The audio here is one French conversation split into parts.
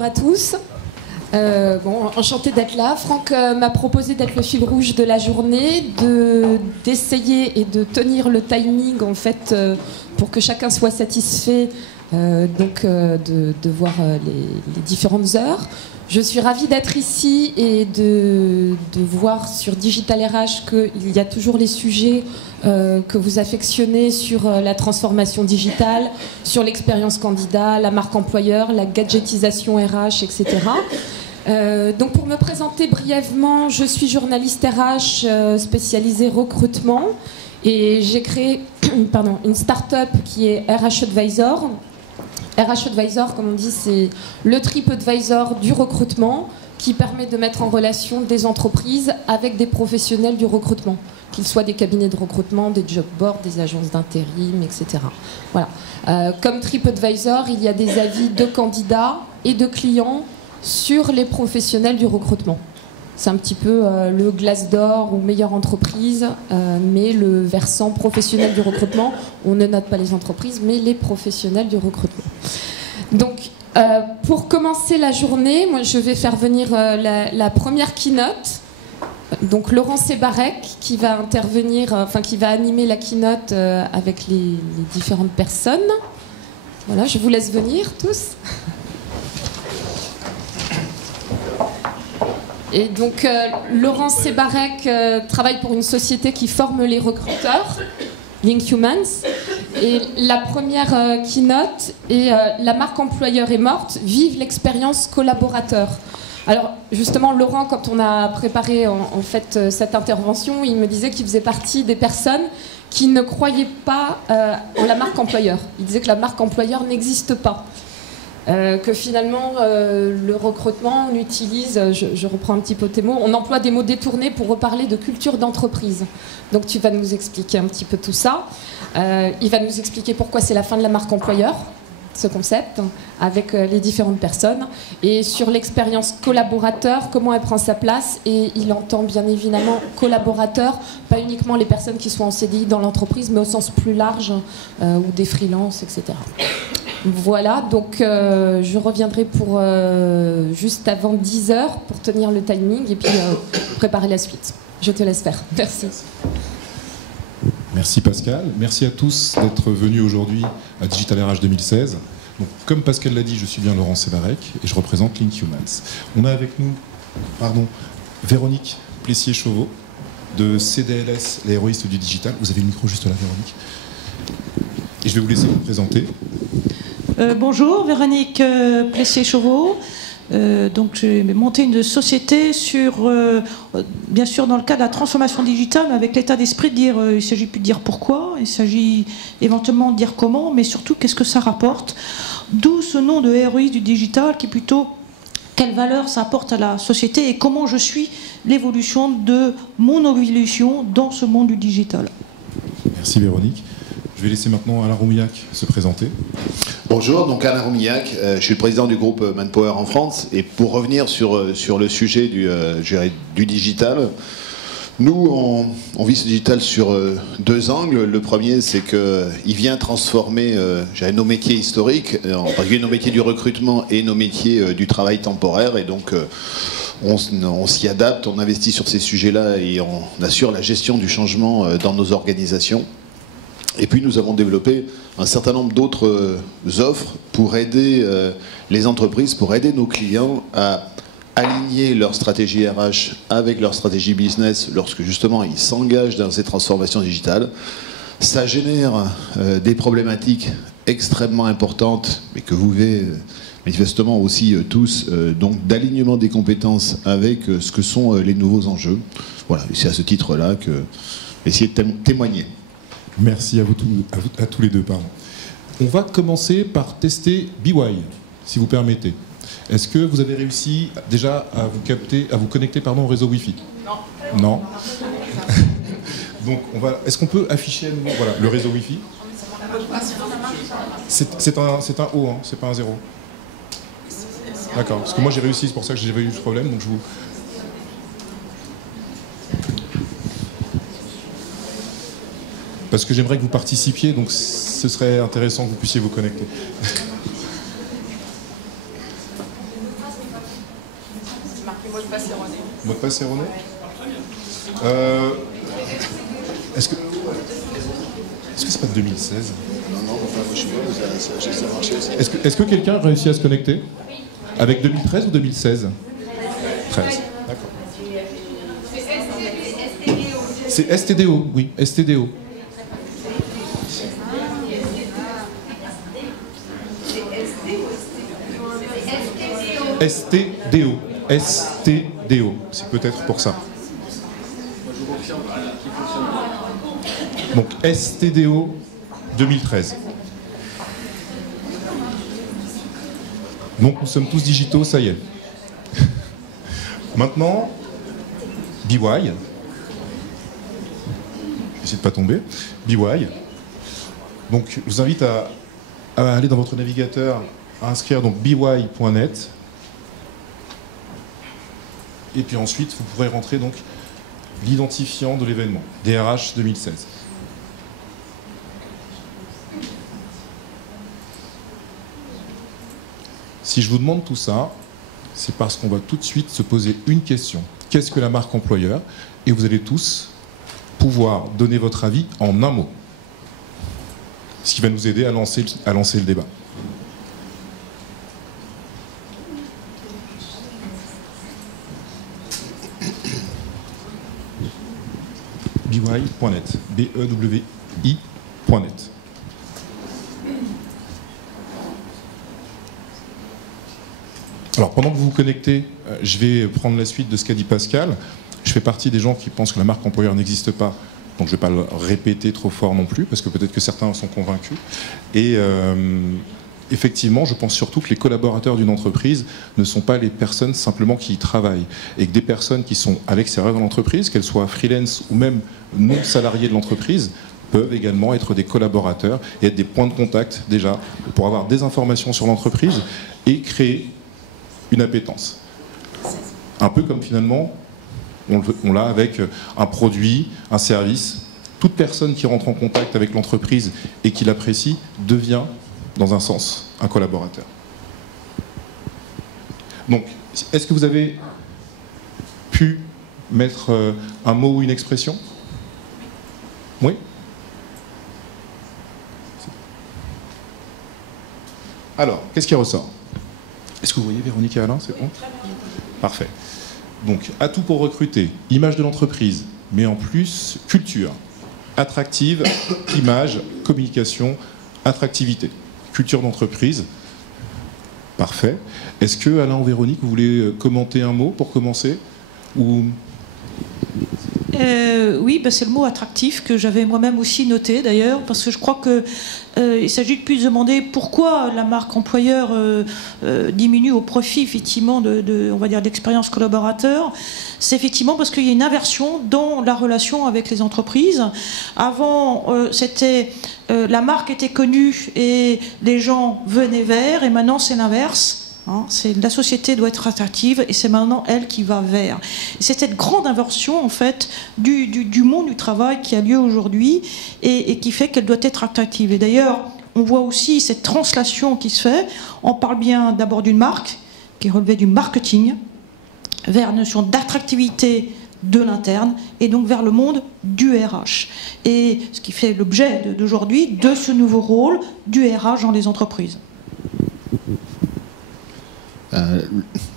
Bonjour à tous. Enchantée d'être là. Franck m'a proposé d'être le fil rouge de la journée, d'essayer et de tenir le timing en fait pour que chacun soit satisfait de voir les différentes heures. Je suis ravie d'être ici et de voir sur Digital RH qu'il y a toujours les sujets que vous affectionnez sur la transformation digitale, sur l'expérience candidat, la marque employeur, la gadgetisation RH, etc. Donc pour me présenter brièvement, je suis journaliste RH spécialisée recrutement et j'ai créé une start-up qui est RH Advisor. RH Advisor, comme on dit, c'est le TripAdvisor du recrutement qui permet de mettre en relation des entreprises avec des professionnels du recrutement, qu'ils soient des cabinets de recrutement, des job boards, des agences d'intérim, etc. Voilà. Comme TripAdvisor, il y a des avis de candidats et de clients sur les professionnels du recrutement. C'est un petit peu le Glassdoor ou meilleure entreprise, mais le versant professionnel du recrutement. On ne note pas les entreprises, mais les professionnels du recrutement. Donc, pour commencer la journée, moi, je vais faire venir la première keynote. Donc, Laurent Sébarek, qui va intervenir, qui va animer la keynote avec les différentes personnes. Voilà, je vous laisse venir tous. Et donc, Laurent Sébarek travaille pour une société qui forme les recruteurs, Link Humans. Et la première keynote est la marque employeur est morte, vive l'expérience collaborateur. Alors, justement, Laurent, quand on a préparé en fait cette intervention, il me disait qu'il faisait partie des personnes qui ne croyaient pas en la marque employeur. Il disait que la marque employeur n'existe pas. Que finalement le recrutement, on utilise, je reprends un petit peu tes mots, on emploie des mots détournés pour reparler de culture d'entreprise. Donc tu vas nous expliquer un petit peu tout ça. Il va nous expliquer pourquoi c'est la fin de la marque employeur, ce concept, avec les différentes personnes. Et sur l'expérience collaborateur, comment elle prend sa place. Et il entend bien évidemment collaborateur, pas uniquement les personnes qui sont en CDI dans l'entreprise, mais au sens plus large, ou des freelances, etc. Voilà, donc je reviendrai pour juste avant 10h pour tenir le timing et puis préparer la suite. Je te laisse faire. Merci. Merci Pascal. Merci à tous d'être venus aujourd'hui à Digital RH 2016. Donc, comme Pascal l'a dit, je suis bien Laurent Sébarek et je représente Link Humans. On a avec nous Véronique Plessier-Chauveau de CDLS, les héroïstes du digital. Vous avez le micro juste là, Véronique. Et je vais vous laisser vous présenter. Bonjour, Véronique Plessier-Chauveau. Donc j'ai monté une société bien sûr dans le cadre de la transformation digitale, mais avec l'état d'esprit de dire, il ne s'agit plus de dire pourquoi, il s'agit éventuellement de dire comment, mais surtout qu'est-ce que ça rapporte. D'où ce nom de héroïste du digital qui est plutôt quelle valeur ça apporte à la société et comment je suis l'évolution de mon évolution dans ce monde du digital. Merci Véronique. Je vais laisser maintenant Alain Roumillac se présenter. Bonjour, donc Alain Roumillac, je suis le président du groupe Manpower en France. Et pour revenir sur le sujet du digital, nous, on vit ce digital sur deux angles. Le premier, c'est qu'il vient transformer nos métiers historiques, en particulier nos métiers du recrutement et nos métiers du travail temporaire. Et donc, on s'y adapte, on investit sur ces sujets-là et on assure la gestion du changement dans nos organisations. Et puis nous avons développé un certain nombre d'autres offres pour aider les entreprises, pour aider nos clients à aligner leur stratégie RH avec leur stratégie business lorsque justement ils s'engagent dans ces transformations digitales. Ça génère des problématiques extrêmement importantes, mais que vous vivez manifestement aussi tous, donc d'alignement des compétences avec ce que sont les nouveaux enjeux. Voilà, et c'est à ce titre-là que essayer de témoigner. Merci à tous les deux. Pardon. On va commencer par tester BY, si vous permettez. Est-ce que vous avez réussi déjà à vous connecter au réseau Wi-Fi? Non. Non. Donc, est-ce qu'on peut afficher à nouveau le réseau Wi-Fi? C'est un O, hein, c'est pas un 0. D'accord, parce que moi j'ai réussi, c'est pour ça que j'ai eu ce problème. Donc parce que j'aimerais que vous participiez, donc ce serait intéressant que vous puissiez vous connecter. Mot de passe erroné. Est-ce que c'est pas de 2016? Non, enfin, moi je suis pas, ça a marché aussi. Est-ce que quelqu'un a réussi à se connecter? Avec 2013 ou 2016? 13, d'accord. C'est STDO, oui, STDO. STDO, STDO, c'est peut-être pour ça. Donc STDO 2013. Donc nous sommes tous digitaux, ça y est. Maintenant, BY. J'essaie de pas tomber. BY. Donc je vous invite à aller dans votre navigateur, à inscrire donc by.net. Et puis ensuite, vous pourrez rentrer donc l'identifiant de l'événement, DRH 2016. Si je vous demande tout ça, c'est parce qu'on va tout de suite se poser une question. Qu'est-ce que la marque employeur? Et vous allez tous pouvoir donner votre avis en un mot. Ce qui va nous aider à lancer le débat. by.net, BEWI.net. Alors pendant que vous vous connectez, je vais prendre la suite de ce qu'a dit Pascal. Je fais partie des gens qui pensent que la marque employeur n'existe pas, donc je ne vais pas le répéter trop fort non plus, parce que peut-être que certains en sont convaincus. Et effectivement, je pense surtout que les collaborateurs d'une entreprise ne sont pas les personnes simplement qui y travaillent, et que des personnes qui sont à l'extérieur de l'entreprise, qu'elles soient freelance ou même non salariés de l'entreprise, peuvent également être des collaborateurs et être des points de contact déjà pour avoir des informations sur l'entreprise et créer une appétence. Un peu comme finalement on l'a avec un produit, un service. Toute personne qui rentre en contact avec l'entreprise et qui l'apprécie devient, dans un sens, un collaborateur. Donc, est-ce que vous avez pu mettre un mot ou une expression? Oui? Alors, qu'est-ce qui ressort? Est-ce que vous voyez Véronique et Alain? C'est bon? Parfait. Donc, atout pour recruter, image de l'entreprise, mais en plus, culture. Attractive, image, communication, attractivité. Culture d'entreprise. Parfait. Est-ce que Alain ou Véronique, vous voulez commenter un mot pour commencer? Ou... Oui, c'est le mot attractif que j'avais moi-même aussi noté d'ailleurs, parce que je crois qu'il s'agit de plus demander pourquoi la marque employeur diminue au profit effectivement on va dire, d'expérience collaborateur. C'est effectivement parce qu'il y a une inversion dans la relation avec les entreprises. Avant, la marque était connue et les gens venaient vers, et maintenant c'est l'inverse. La société doit être attractive et c'est maintenant elle qui va vers. C'est cette grande inversion en fait du monde du travail qui a lieu aujourd'hui et qui fait qu'elle doit être attractive. Et d'ailleurs, on voit aussi cette translation qui se fait. On parle bien d'abord d'une marque qui relevait du marketing vers la notion d'attractivité de l'interne et donc vers le monde du RH. Et ce qui fait l'objet d'aujourd'hui de ce nouveau rôle du RH dans les entreprises.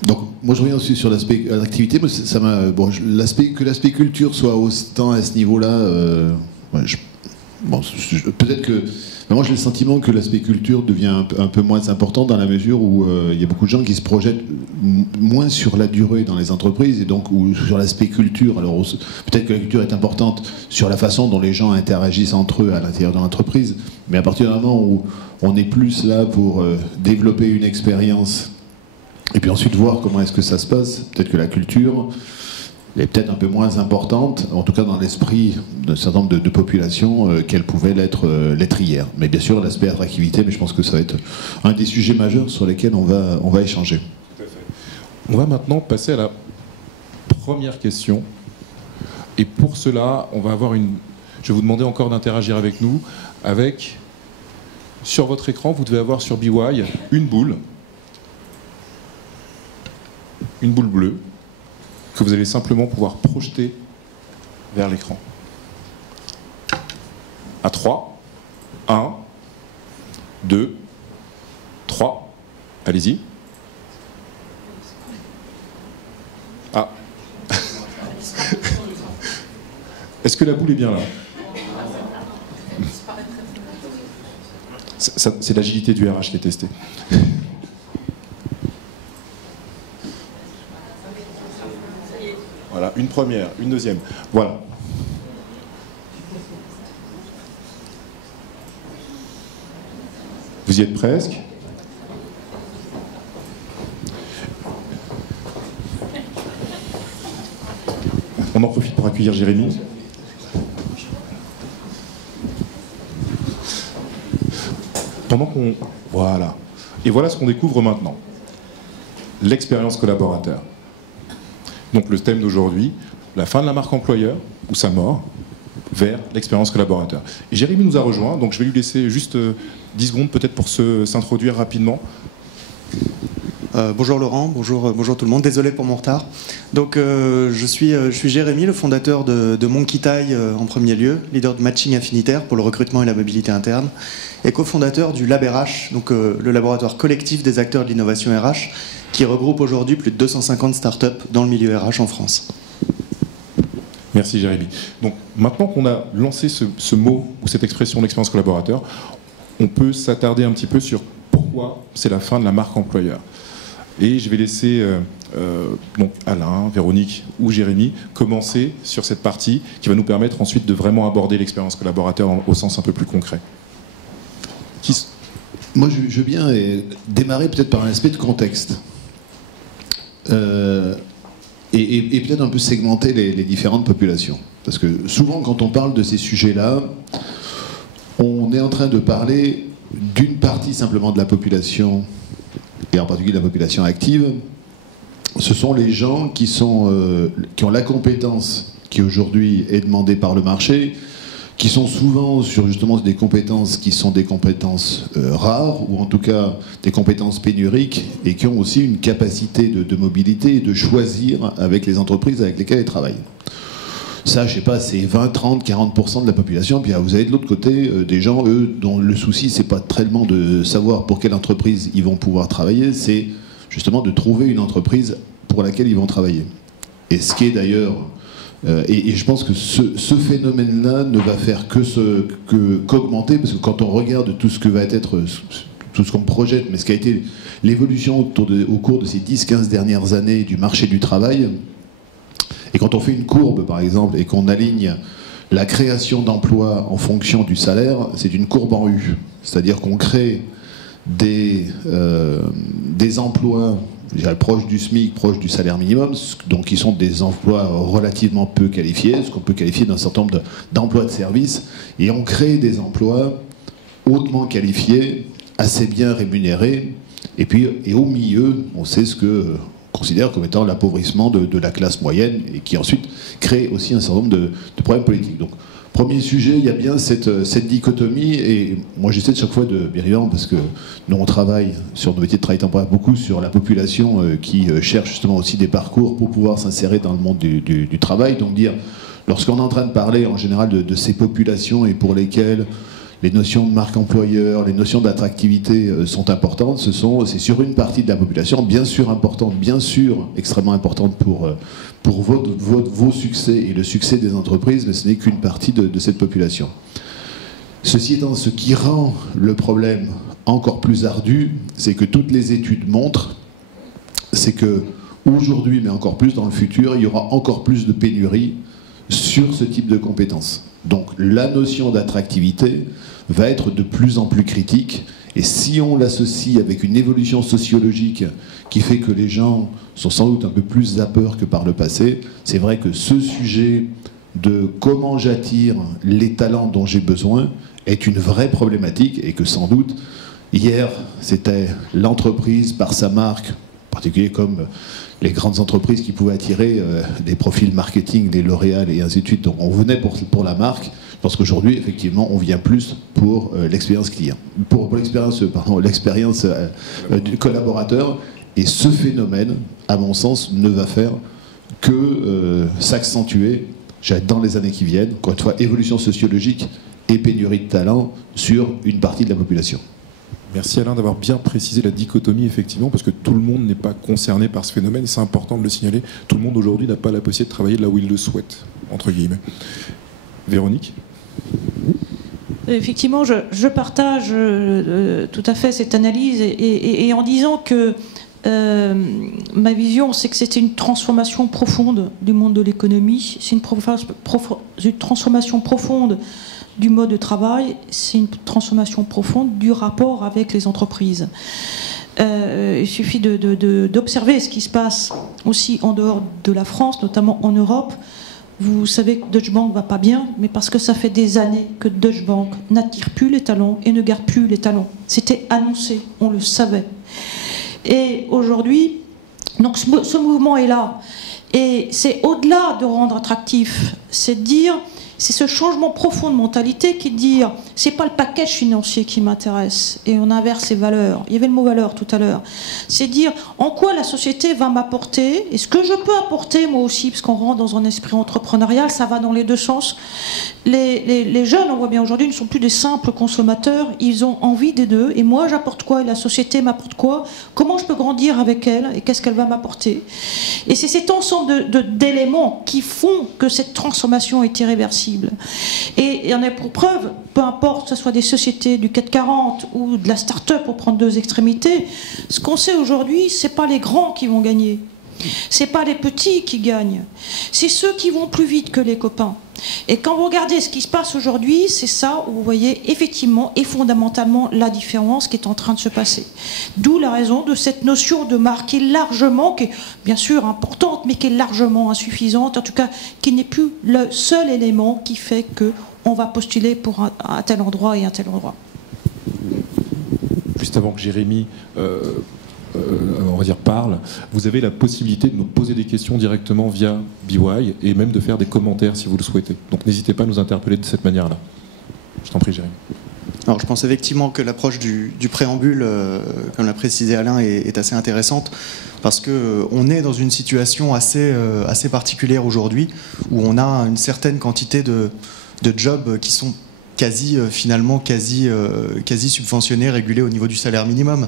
Donc, moi je reviens aussi sur l'aspect activité. Ça m'a, que l'aspect culture soit autant à ce niveau-là, peut-être que moi j'ai le sentiment que l'aspect culture devient un peu moins important dans la mesure où il y a beaucoup de gens qui se projettent moins sur la durée dans les entreprises et donc ou sur l'aspect culture. Alors peut-être que la culture est importante sur la façon dont les gens interagissent entre eux à l'intérieur de l'entreprise, mais à partir du moment où on est plus là pour développer une expérience et puis ensuite voir comment est-ce que ça se passe, peut-être que la culture est peut-être un peu moins importante, en tout cas dans l'esprit d'un certain nombre de populations qu'elle pouvait l'être hier. Mais bien sûr, l'aspect attractivité, mais je pense que ça va être un des sujets majeurs sur lesquels on va échanger. Tout à fait. On va maintenant passer à la première question. Et pour cela, on va avoir je vais vous demander encore d'interagir avec nous. Sur votre écran, vous devez avoir sur BY une boule bleue. que vous allez simplement pouvoir projeter vers l'écran. À 3, 1, 2, 3, allez-y. Ah. Est-ce que la boule est bien là? C'est l'agilité du RH qui est testée. Voilà, une première, une deuxième. Voilà. Vous y êtes presque. On en profite pour accueillir Jérémy. Pendant qu'on... Voilà. Et voilà ce qu'on découvre maintenant. L'expérience collaborateur. Donc le thème d'aujourd'hui, la fin de la marque employeur, ou sa mort, vers l'expérience collaborateur. Et Jérémy nous a rejoint, donc je vais lui laisser juste 10 secondes peut-être pour s'introduire rapidement. Bonjour Laurent, bonjour tout le monde, désolé pour mon retard. Donc je suis Jérémy, le fondateur de Monkey Tie en premier lieu, leader de matching affinitaire pour le recrutement et la mobilité interne, et cofondateur du Lab RH, donc le laboratoire collectif des acteurs de l'innovation RH, qui regroupe aujourd'hui plus de 250 startups dans le milieu RH en France. Merci Jérémy. Donc maintenant qu'on a lancé ce mot ou cette expression d'expérience collaborateur, on peut s'attarder un petit peu sur pourquoi c'est la fin de la marque employeur. Et je vais laisser donc Alain, Véronique ou Jérémy commencer sur cette partie qui va nous permettre ensuite de vraiment aborder l'expérience collaborateur au sens un peu plus concret. Moi, je veux bien démarrer peut-être par un aspect de contexte. Et peut-être un peu segmenter les différentes populations. Parce que souvent, quand on parle de ces sujets-là, on est en train de parler d'une partie simplement de la population, et en particulier de la population active. Ce sont les gens qui ont la compétence qui aujourd'hui est demandée par le marché, qui sont souvent sur justement des compétences qui sont des compétences rares, ou en tout cas des compétences pénuriques, et qui ont aussi une capacité de mobilité et de choisir avec les entreprises avec lesquelles ils travaillent. Ça, je sais pas, c'est 20, 30, 40% de la population. Puis vous avez de l'autre côté des gens, eux, dont le souci, c'est pas tellement de savoir pour quelle entreprise ils vont pouvoir travailler, c'est justement de trouver une entreprise pour laquelle ils vont travailler. Et ce qui est d'ailleurs... et je pense que ce phénomène-là ne va faire qu'augmenter, parce que quand on regarde tout ce que va être, tout ce qu'on projette, mais ce qui a été l'évolution au cours de ces 10-15 dernières années du marché du travail, et quand on fait une courbe, par exemple, et qu'on aligne la création d'emplois en fonction du salaire, c'est une courbe en U. C'est-à-dire qu'on crée des emplois proches du SMIC, proches du salaire minimum, donc qui sont des emplois relativement peu qualifiés, ce qu'on peut qualifier d'un certain nombre d'emplois de service, et on crée des emplois hautement qualifiés, assez bien rémunérés, et au milieu, on sait ce que considère comme étant l'appauvrissement de la classe moyenne, et qui ensuite crée aussi un certain nombre de problèmes politiques. Donc, premier sujet, il y a bien cette dichotomie, et moi j'essaie de chaque fois bien évidemment, parce que nous on travaille sur nos métiers de travail temporaire beaucoup sur la population qui cherche justement aussi des parcours pour pouvoir s'insérer dans le monde du travail, donc dire, lorsqu'on est en train de parler en général de ces populations et pour lesquelles les notions de marque employeur, les notions d'attractivité sont importantes, c'est sur une partie de la population, bien sûr importante, bien sûr extrêmement importante pour vos succès et le succès des entreprises, mais ce n'est qu'une partie de cette population. Ceci étant, ce qui rend le problème encore plus ardu, c'est que toutes les études montrent, c'est que aujourd'hui, mais encore plus dans le futur, il y aura encore plus de pénurie sur ce type de compétences. Donc la notion d'attractivité va être de plus en plus critique, et si on l'associe avec une évolution sociologique qui fait que les gens sont sans doute un peu plus zappeurs que par le passé, c'est vrai que ce sujet de comment j'attire les talents dont j'ai besoin est une vraie problématique, et que sans doute hier c'était l'entreprise par sa marque, en particulier comme les grandes entreprises qui pouvaient attirer des profils marketing, les L'Oréal et ainsi de suite, donc on venait pour la marque. Je pense qu'aujourd'hui, effectivement, on vient plus pour l'expérience client, pour l'expérience du collaborateur. Et ce phénomène, à mon sens, ne va faire que s'accentuer dans les années qui viennent. Encore une fois, évolution sociologique et pénurie de talent sur une partie de la population. Merci Alain d'avoir bien précisé la dichotomie, effectivement, parce que tout le monde n'est pas concerné par ce phénomène, et c'est important de le signaler. Tout le monde aujourd'hui n'a pas la possibilité de travailler là où il le souhaite, entre guillemets. Véronique ? Effectivement, je partage tout à fait cette analyse, et en disant que ma vision, c'est que c'était une transformation profonde du monde de l'économie, c'est une transformation profonde du mode de travail, c'est une transformation profonde du rapport avec les entreprises. Il suffit d'observer ce qui se passe aussi en dehors de la France, notamment en Europe. Vous savez que Deutsche Bank va pas bien, mais parce que ça fait des années que Deutsche Bank n'attire plus les talents et ne garde plus les talents. C'était annoncé, on le savait. Et aujourd'hui, donc ce mouvement est là. Et c'est au-delà de rendre attractif, c'est de dire, c'est ce changement profond de mentalité qui est de dire, c'est pas le package financier qui m'intéresse, et on inverse les valeurs. Il y avait le mot valeur tout à l'heure. C'est dire en quoi la société va m'apporter, et ce que je peux apporter moi aussi, parce qu'on rentre dans un esprit entrepreneurial, ça va dans les deux sens. Les jeunes, on voit bien aujourd'hui, ne sont plus des simples consommateurs, ils ont envie des deux, et moi j'apporte quoi, et la société m'apporte quoi, comment je peux grandir avec elle, et qu'est-ce qu'elle va m'apporter. Et c'est cet ensemble d'éléments qui font que cette transformation est irréversible. Et il y en a pour preuve, peu importe que ce soit des sociétés du CAC 40 ou de la start-up, pour prendre deux extrémités, ce qu'on sait aujourd'hui, c'est pas les grands qui vont gagner. C'est pas les petits qui gagnent. C'est ceux qui vont plus vite que les copains. Et quand vous regardez ce qui se passe aujourd'hui, c'est ça où vous voyez effectivement et fondamentalement la différence qui est en train de se passer. D'où la raison de cette notion de marque qui est largement, qui est bien sûr importante, mais qui est largement insuffisante, en tout cas qui n'est plus le seul élément qui fait qu'on va postuler pour un tel endroit et un tel endroit. Juste avant que Jérémy on va dire parle, vous avez la possibilité de nous poser des questions directement via BY et même de faire des commentaires si vous le souhaitez. Donc n'hésitez pas à nous interpeller de cette manière-là. Je t'en prie, Jérémy. Alors je pense effectivement que l'approche du préambule, comme l'a précisé Alain, est assez intéressante parce qu'on est dans une situation assez particulière aujourd'hui où on a une certaine quantité de jobs qui sont quasi subventionnés, régulés au niveau du salaire minimum,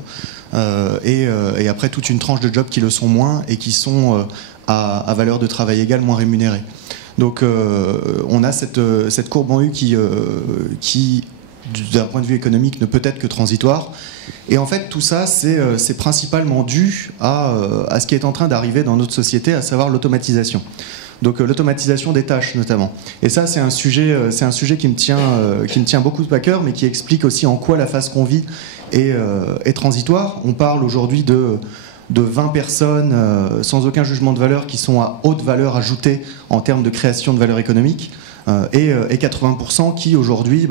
et après toute une tranche de jobs qui le sont moins et qui sont à valeur de travail égale, moins rémunérés. Donc on a cette courbe en U qui d'un point de vue économique ne peut être que transitoire, et en fait tout ça c'est principalement dû à ce qui est en train d'arriver dans notre société, à savoir l'automatisation. Donc l'automatisation des tâches notamment. Et ça c'est un sujet qui me tient beaucoup à cœur, mais qui explique aussi en quoi la phase qu'on vit est transitoire. On parle aujourd'hui de 20 personnes sans aucun jugement de valeur qui sont à haute valeur ajoutée en termes de création de valeur économique, et 80% qui aujourd'hui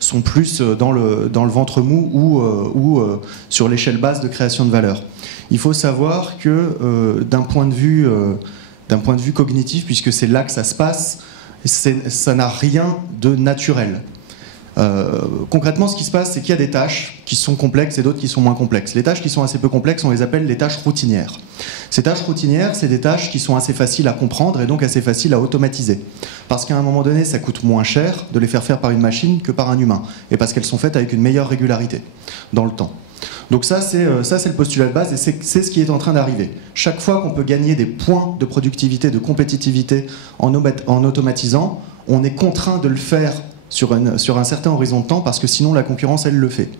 sont plus dans le ventre mou ou sur l'échelle basse de création de valeur. Il faut savoir que d'un point de vue cognitif, puisque c'est là que ça se passe, ça n'a rien de naturel. Concrètement, ce qui se passe, c'est qu'il y a des tâches qui sont complexes et d'autres qui sont moins complexes. Les tâches qui sont assez peu complexes, on les appelle les tâches routinières. Ces tâches routinières, c'est des tâches qui sont assez faciles à comprendre et donc assez faciles à automatiser. Parce qu'à un moment donné, ça coûte moins cher de les faire faire par une machine que par un humain. Et parce qu'elles sont faites avec une meilleure régularité dans le temps. Donc ça c'est le postulat de base, et c'est ce qui est en train d'arriver. Chaque fois qu'on peut gagner des points de productivité, de compétitivité en automatisant, on est contraint de le faire sur un certain horizon de temps, parce que sinon la concurrence elle le fait.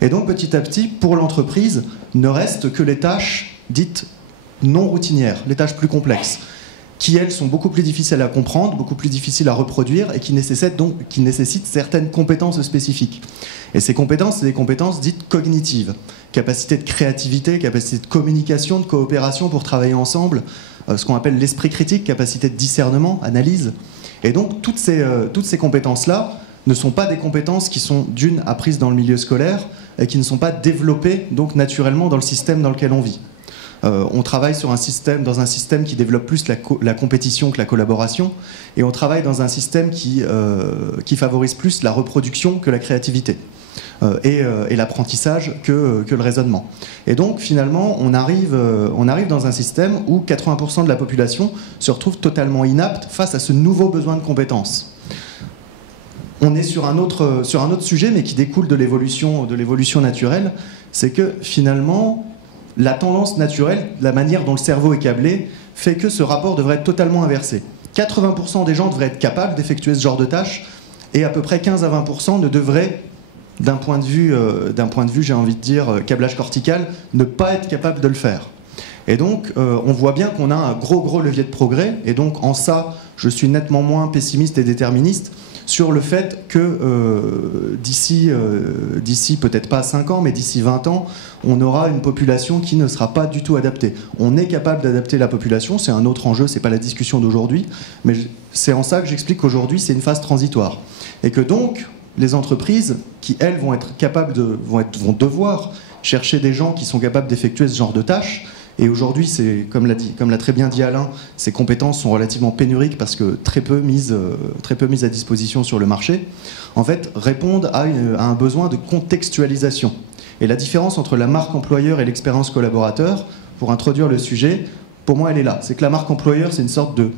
Et donc petit à petit, pour l'entreprise, ne restent que les tâches dites non routinières, les tâches plus complexes, qui elles sont beaucoup plus difficiles à comprendre, beaucoup plus difficiles à reproduire, et qui nécessitent certaines compétences spécifiques. Et ces compétences, c'est des compétences dites cognitives. Capacité de créativité, capacité de communication, de coopération pour travailler ensemble, ce qu'on appelle l'esprit critique, capacité de discernement, analyse. Et donc toutes ces compétences-là ne sont pas des compétences qui sont d'une apprises dans le milieu scolaire et qui ne sont pas développées donc naturellement dans le système dans lequel on vit. On travaille dans un système qui développe plus la compétition que la collaboration, et on travaille dans un système qui favorise plus la reproduction que la créativité. et l'apprentissage que le raisonnement. Et donc finalement, on arrive dans un système où 80% de la population se retrouve totalement inapte face à ce nouveau besoin de compétences. On est sur un autre sujet, mais qui découle de l'évolution naturelle, c'est que finalement, la tendance naturelle, la manière dont le cerveau est câblé, fait que ce rapport devrait être totalement inversé. 80% des gens devraient être capables d'effectuer ce genre de tâches, et à peu près 15 à 20% ne devraient, d'un point de vue, j'ai envie de dire, câblage cortical, ne pas être capables de le faire. Et donc, on voit bien qu'on a un gros levier de progrès, et donc en ça, je suis nettement moins pessimiste et déterministe sur le fait que d'ici peut-être pas 5 ans, mais d'ici 20 ans, on aura une population qui ne sera pas du tout adaptée. On est capable d'adapter la population, c'est un autre enjeu, c'est pas la discussion d'aujourd'hui, mais c'est en ça que j'explique qu'aujourd'hui, c'est une phase transitoire. Et que donc, les entreprises qui, elles, vont devoir chercher des gens qui sont capables d'effectuer ce genre de tâches. Et aujourd'hui, comme l'a très bien dit Alain, ces compétences sont relativement pénuriques parce que très peu mises à disposition sur le marché, en fait, répondent à un besoin de contextualisation. Et la différence entre la marque employeur et l'expérience collaborateur, pour introduire le sujet, pour moi, elle est là. C'est que la marque employeur, c'est une sorte de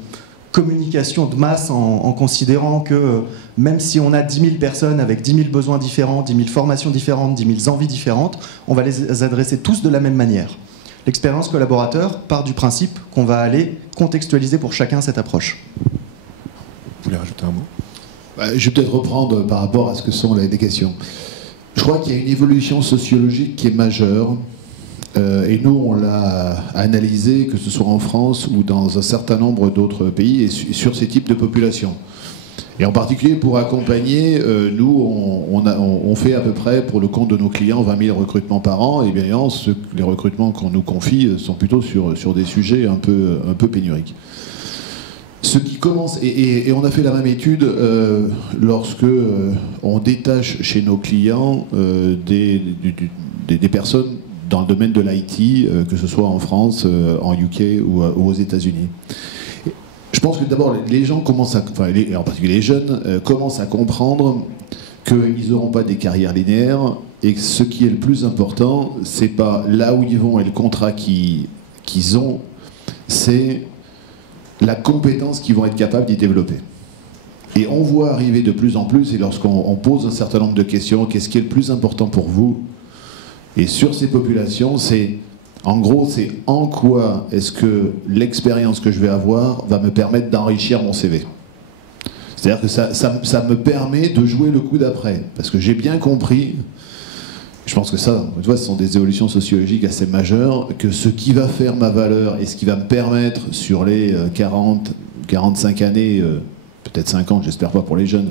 communication de masse en considérant que même si on a 10 000 personnes avec 10 000 besoins différents, 10 000 formations différentes, 10 000 envies différentes, on va les adresser tous de la même manière. L'expérience collaborateur part du principe qu'on va aller contextualiser pour chacun cette approche. Vous voulez rajouter un mot ? Je vais peut-être reprendre par rapport à ce que sont les questions. Je crois qu'il y a une évolution sociologique qui est majeure. Et nous, on l'a analysé, que ce soit en France ou dans un certain nombre d'autres pays, et sur ces types de populations. Et en particulier, pour accompagner, nous, on fait à peu près, pour le compte de nos clients, 20 000 recrutements par an. Et bien évidemment, les recrutements qu'on nous confie sont plutôt sur des sujets un peu pénuriques. Ce qui commence, et on a fait la même étude lorsque on détache chez nos clients des personnes dans le domaine de l'IT, que ce soit en France, en UK ou aux États-Unis. Je pense que d'abord, les gens commencent en particulier les jeunes, commencent à comprendre qu'ils n'auront pas des carrières linéaires et que ce qui est le plus important, c'est pas là où ils vont et le contrat qu'ils ont, c'est la compétence qu'ils vont être capables d'y développer. Et on voit arriver de plus en plus, et lorsqu'on pose un certain nombre de questions, qu'est-ce qui est le plus important pour vous? Et sur ces populations, c'est en quoi est-ce que l'expérience que je vais avoir va me permettre d'enrichir mon CV. C'est-à-dire que ça me permet de jouer le coup d'après. Parce que j'ai bien compris, je pense que ça, tu vois, ce sont des évolutions sociologiques assez majeures, que ce qui va faire ma valeur et ce qui va me permettre sur les 40, 45 années, peut-être 50, j'espère pas pour les jeunes,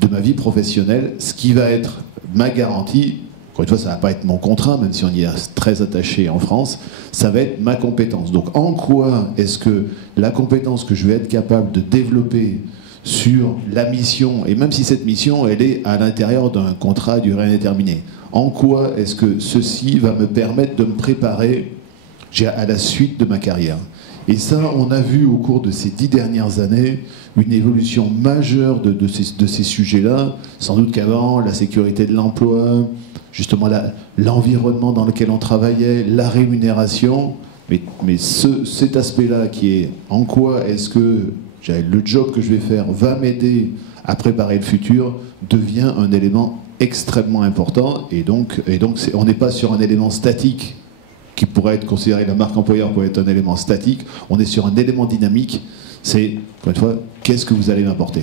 de ma vie professionnelle, ce qui va être ma garantie. Encore une fois, ça ne va pas être mon contrat, même si on y est très attaché en France, ça va être ma compétence. Donc en quoi est-ce que la compétence que je vais être capable de développer sur la mission, et même si cette mission elle est à l'intérieur d'un contrat à durée indéterminée, en quoi est-ce que ceci va me permettre de me préparer à la suite de ma carrière? Et ça, on a vu au cours de ces 10 dernières années une évolution majeure de ces sujets-là. Sans doute qu'avant, la sécurité de l'emploi, justement l'environnement dans lequel on travaillait, la rémunération, mais cet aspect-là qui est en quoi est-ce que le job que je vais faire va m'aider à préparer le futur, devient un élément extrêmement important. Et donc on n'est pas sur un élément statique qui pourrait être considéré, la marque employeur pourrait être un élément statique, on est sur un élément dynamique, c'est, encore une fois, qu'est-ce que vous allez m'apporter?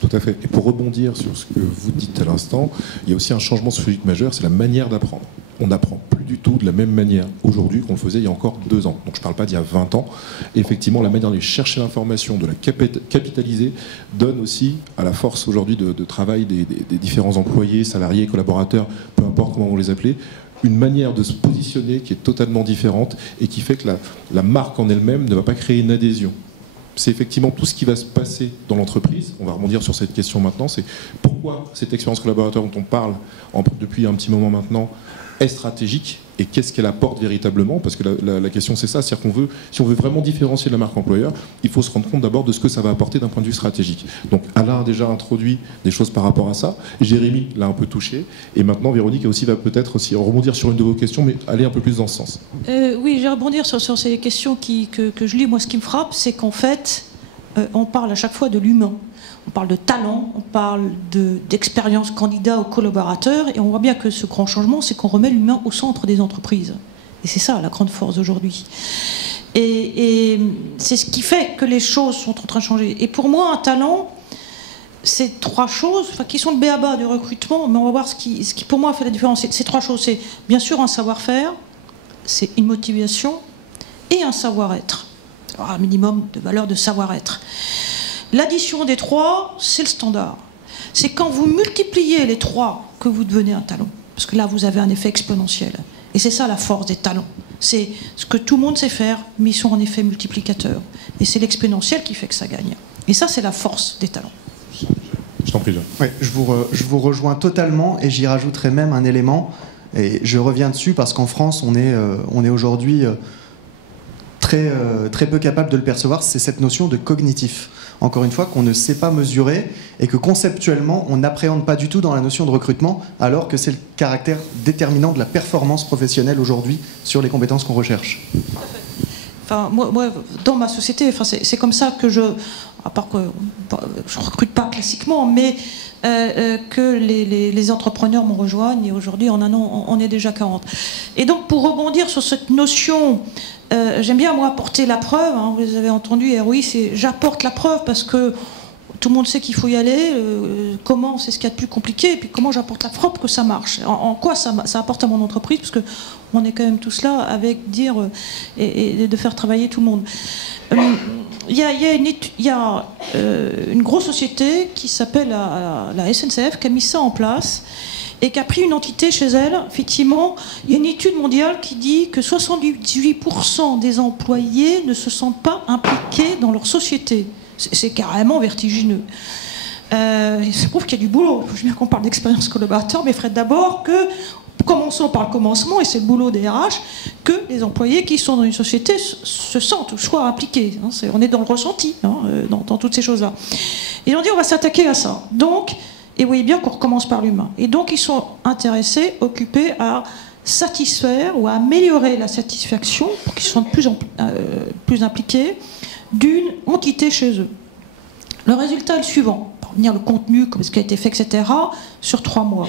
Tout à fait. Et pour rebondir sur ce que vous dites à l'instant, il y a aussi un changement sociologique majeur, c'est la manière d'apprendre. On n'apprend plus du tout de la même manière aujourd'hui qu'on le faisait il y a encore 2 ans. Donc je ne parle pas d'il y a 20 ans. Et effectivement, la manière de chercher l'information, de la capitaliser, donne aussi à la force aujourd'hui de travail des différents employés, salariés, collaborateurs, peu importe comment vous les appelez, une manière de se positionner qui est totalement différente et qui fait que la marque en elle-même ne va pas créer une adhésion. C'est effectivement tout ce qui va se passer dans l'entreprise. On va rebondir sur cette question maintenant. C'est pourquoi cette expérience collaborateur dont on parle depuis un petit moment maintenant est stratégique et qu'est-ce qu'elle apporte véritablement, parce que la question c'est ça, c'est-à-dire si on veut vraiment différencier la marque employeur, il faut se rendre compte d'abord de ce que ça va apporter d'un point de vue stratégique. Donc Alain a déjà introduit des choses par rapport à ça, Jérémy l'a un peu touché, et maintenant Véronique aussi va peut-être aussi rebondir sur une de vos questions, mais aller un peu plus dans ce sens. Oui, je vais rebondir sur ces questions que je lis. Moi, ce qui me frappe, c'est qu'en fait, on parle à chaque fois de l'humain. On parle de talent, on parle d'expérience candidat ou collaborateur, et on voit bien que ce grand changement, c'est qu'on remet l'humain au centre des entreprises. Et c'est ça la grande force d'aujourd'hui. Et c'est ce qui fait que les choses sont en train de changer. Et pour moi, un talent, c'est trois choses, qui sont le b.a.-ba du recrutement, mais on va voir ce qui pour moi fait la différence. Ces trois choses, c'est bien sûr un savoir-faire, c'est une motivation et un savoir-être. Un minimum de valeur de savoir-être. L'addition des trois, c'est le standard. C'est quand vous multipliez les trois que vous devenez un talent. Parce que là, vous avez un effet exponentiel. Et c'est ça la force des talents. C'est ce que tout le monde sait faire, mais ils sont en effet multiplicateurs. Et c'est l'exponentiel qui fait que ça gagne. Et ça, c'est la force des talents. Je t'en prie, Jean. Oui, je vous rejoins totalement, et j'y rajouterai même un élément. Et je reviens dessus parce qu'en France, on est aujourd'hui très peu capable de le percevoir. C'est cette notion de cognitif. Encore une fois, qu'on ne sait pas mesurer et que conceptuellement, on n'appréhende pas du tout dans la notion de recrutement, alors que c'est le caractère déterminant de la performance professionnelle aujourd'hui sur les compétences qu'on recherche. Enfin, moi, dans ma société, c'est comme ça que à part que je ne recrute pas classiquement, mais que les entrepreneurs me rejoignent, et aujourd'hui, en un an, on est déjà 40. Et donc, pour rebondir sur cette notion, j'aime bien, moi, apporter la preuve, hein, vous avez entendu, ROI, c'est j'apporte la preuve, parce que tout le monde sait qu'il faut y aller, comment, c'est ce qu'il y a de plus compliqué, et puis comment j'apporte la preuve que ça marche, en quoi ça apporte à mon entreprise, parce qu'on est quand même tous là avec dire et de faire travailler tout le monde. Il y a une grosse société qui s'appelle la SNCF qui a mis ça en place et qui a pris une entité chez elle. Effectivement, il y a une étude mondiale qui dit que 78% des employés ne se sentent pas impliqués dans leur société. C'est carrément vertigineux. Ça prouve qu'il y a du boulot. Je veux bien qu'on parle d'expérience collaborateur, mais il faudrait d'abord que, commençons par le commencement, et c'est le boulot des RH, que les employés qui sont dans une société se sentent ou soient impliqués. On est dans le ressenti, dans toutes ces choses-là. Et on dit on va s'attaquer à ça. Donc, et vous voyez bien qu'on recommence par l'humain. Et donc ils sont intéressés, occupés à satisfaire ou à améliorer la satisfaction, pour qu'ils soient plus impliqués, d'une entité chez eux. Le résultat est le suivant. Pour revenir le contenu, ce qui a été fait, etc., sur 3 mois.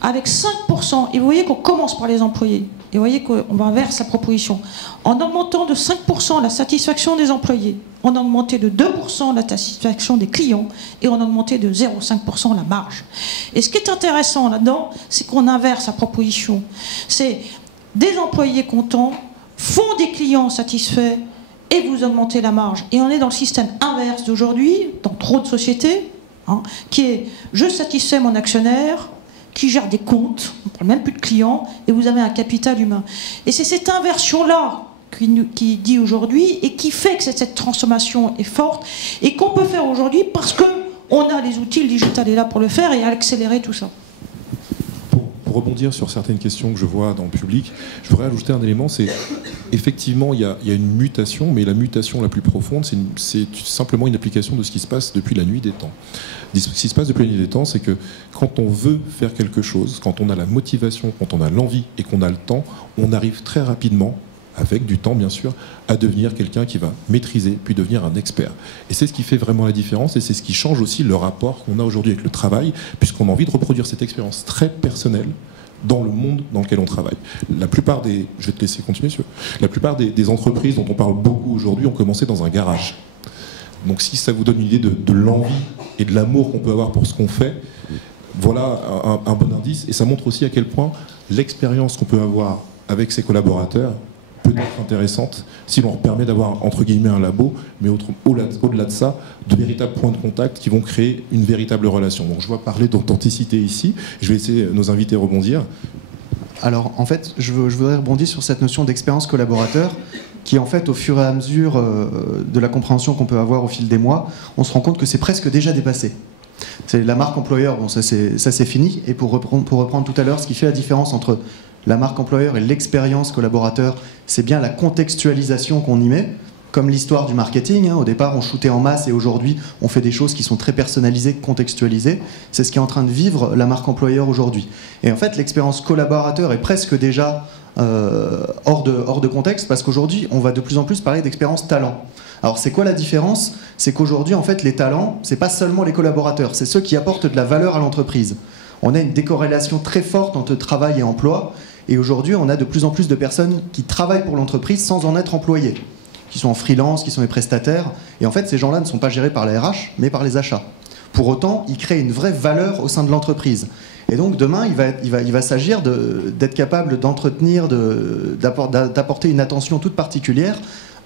Avec 5%, et vous voyez qu'on commence par les employés, et vous voyez qu'on va vers sa proposition, en augmentant de 5% la satisfaction des employés, on a augmenté de 2% la satisfaction des clients, et on a augmenté de 0,5% la marge. Et ce qui est intéressant là-dedans, c'est qu'on inverse sa proposition. C'est des employés contents, font des clients satisfaits, et vous augmentez la marge. Et on est dans le système inverse d'aujourd'hui, dans trop de sociétés, qui est je satisfais mon actionnaire, qui gère des comptes, on ne parle même plus de clients, et vous avez un capital humain. Et c'est cette inversion-là qui dit aujourd'hui, et qui fait que cette transformation est forte, et qu'on peut faire aujourd'hui parce qu'on a les outils, le digital est là pour le faire, et accélérer tout ça. Pour rebondir sur certaines questions que je vois dans le public, je voudrais ajouter un élément, c'est effectivement il y a une mutation, mais la mutation la plus profonde, c'est simplement une application de ce qui se passe depuis la nuit des temps. Ce qui se passe depuis la nuit des temps, c'est que quand on veut faire quelque chose, quand on a la motivation, quand on a l'envie et qu'on a le temps, on arrive très rapidement, avec du temps bien sûr, à devenir quelqu'un qui va maîtriser, puis devenir un expert. Et c'est ce qui fait vraiment la différence, et c'est ce qui change aussi le rapport qu'on a aujourd'hui avec le travail, puisqu'on a envie de reproduire cette expérience très personnelle dans le monde dans lequel on travaille. La plupart des... Je vais te laisser continuer, monsieur. La plupart des entreprises dont on parle beaucoup aujourd'hui ont commencé dans un garage. Donc si ça vous donne une idée de l'envie et de l'amour qu'on peut avoir pour ce qu'on fait, voilà un bon indice. Et ça montre aussi à quel point l'expérience qu'on peut avoir avec ses collaborateurs peut être intéressante si l'on leur permet d'avoir entre guillemets un labo, mais au-delà de ça, de véritables points de contact qui vont créer une véritable relation. Donc je vois parler d'authenticité ici, je vais laisser nos invités rebondir. Alors en fait, je voudrais rebondir sur cette notion d'expérience collaborateur qui en fait au fur et à mesure de la compréhension qu'on peut avoir au fil des mois, on se rend compte que c'est presque déjà dépassé. C'est la marque employeur, bon ça c'est fini, et pour reprendre tout à l'heure, ce qui fait la différence entre la marque employeur et l'expérience collaborateur, c'est bien la contextualisation qu'on y met. Comme l'histoire du marketing, hein, au départ on shootait en masse et aujourd'hui on fait des choses qui sont très personnalisées, contextualisées. C'est ce qui est en train de vivre la marque employeur aujourd'hui. Et en fait l'expérience collaborateur est presque déjà hors de contexte parce qu'aujourd'hui on va de plus en plus parler d'expérience talent. Alors c'est quoi la différence? C'est qu'aujourd'hui en fait les talents, c'est pas seulement les collaborateurs, c'est ceux qui apportent de la valeur à l'entreprise. On a une décorrélation très forte entre travail et emploi et aujourd'hui on a de plus en plus de personnes qui travaillent pour l'entreprise sans en être employés, qui sont en freelance, qui sont des prestataires. Et en fait, ces gens-là ne sont pas gérés par la RH, mais par les achats. Pour autant, ils créent une vraie valeur au sein de l'entreprise. Et donc, demain, il va s'agir d'être capable d'entretenir, d'apporter une attention toute particulière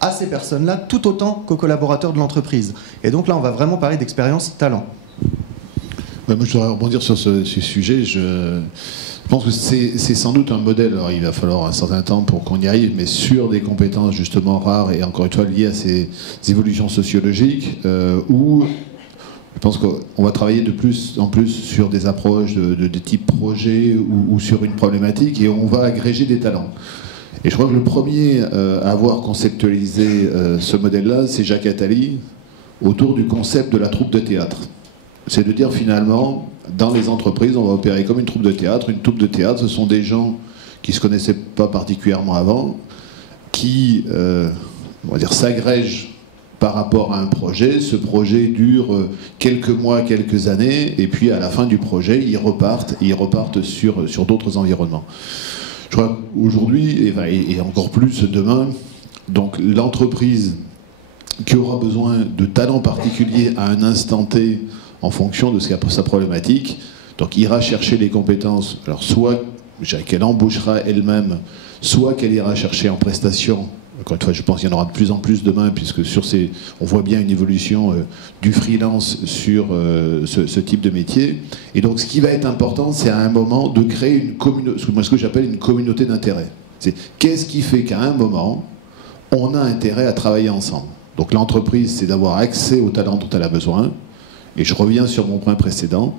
à ces personnes-là, tout autant qu'aux collaborateurs de l'entreprise. Et donc là, on va vraiment parler d'expérience talent. Ouais, moi, je voudrais rebondir sur ce sujet. Je pense que c'est sans doute un modèle, alors il va falloir un certain temps pour qu'on y arrive, mais sur des compétences justement rares et encore une fois liées à ces évolutions sociologiques, où je pense qu'on va travailler de plus en plus sur des approches de type projet ou sur une problématique et on va agréger des talents. Et je crois que le premier à avoir conceptualisé ce modèle-là, c'est Jacques Attali, autour du concept de la troupe de théâtre. C'est de dire finalement, dans les entreprises, on va opérer comme une troupe de théâtre. Une troupe de théâtre, ce sont des gens qui ne se connaissaient pas particulièrement avant, qui, on va dire, s'agrègent par rapport à un projet. Ce projet dure quelques mois, quelques années, et puis à la fin du projet, ils repartent sur d'autres environnements. Je crois qu'aujourd'hui, et encore plus demain, donc l'entreprise qui aura besoin de talents particuliers à un instant T, en fonction de sa problématique, donc ira chercher les compétences, alors soit qu'elle embauchera elle-même, soit qu'elle ira chercher en prestation. Encore une fois, je pense qu'il y en aura de plus en plus demain, puisque on voit bien une évolution du freelance sur ce type de métier. Et donc ce qui va être important, c'est à un moment de créer ce que j'appelle une communauté d'intérêt. C'est qu'est-ce qui fait qu'à un moment, on a intérêt à travailler ensemble. Donc l'entreprise, c'est d'avoir accès au talent dont elle a besoin. Et je reviens sur mon point précédent.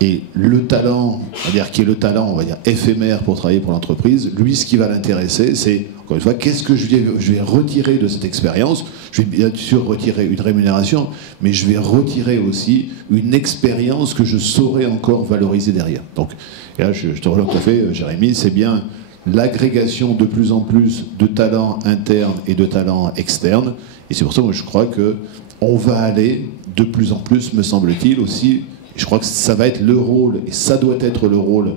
Et le talent, c'est-à-dire qui est le talent, on va dire éphémère pour travailler pour l'entreprise, lui, ce qui va l'intéresser, c'est, encore une fois, qu'est-ce que je vais retirer de cette expérience? Je vais bien sûr retirer une rémunération, mais je vais retirer aussi une expérience que je saurais encore valoriser derrière. Donc, et là, je te rejoins tout à fait, Jérémy, c'est bien l'agrégation de plus en plus de talents internes et de talents externes. Et c'est pour ça que je crois qu'on va aller de plus en plus, me semble-t-il, aussi. Je crois que ça va être le rôle, et ça doit être le rôle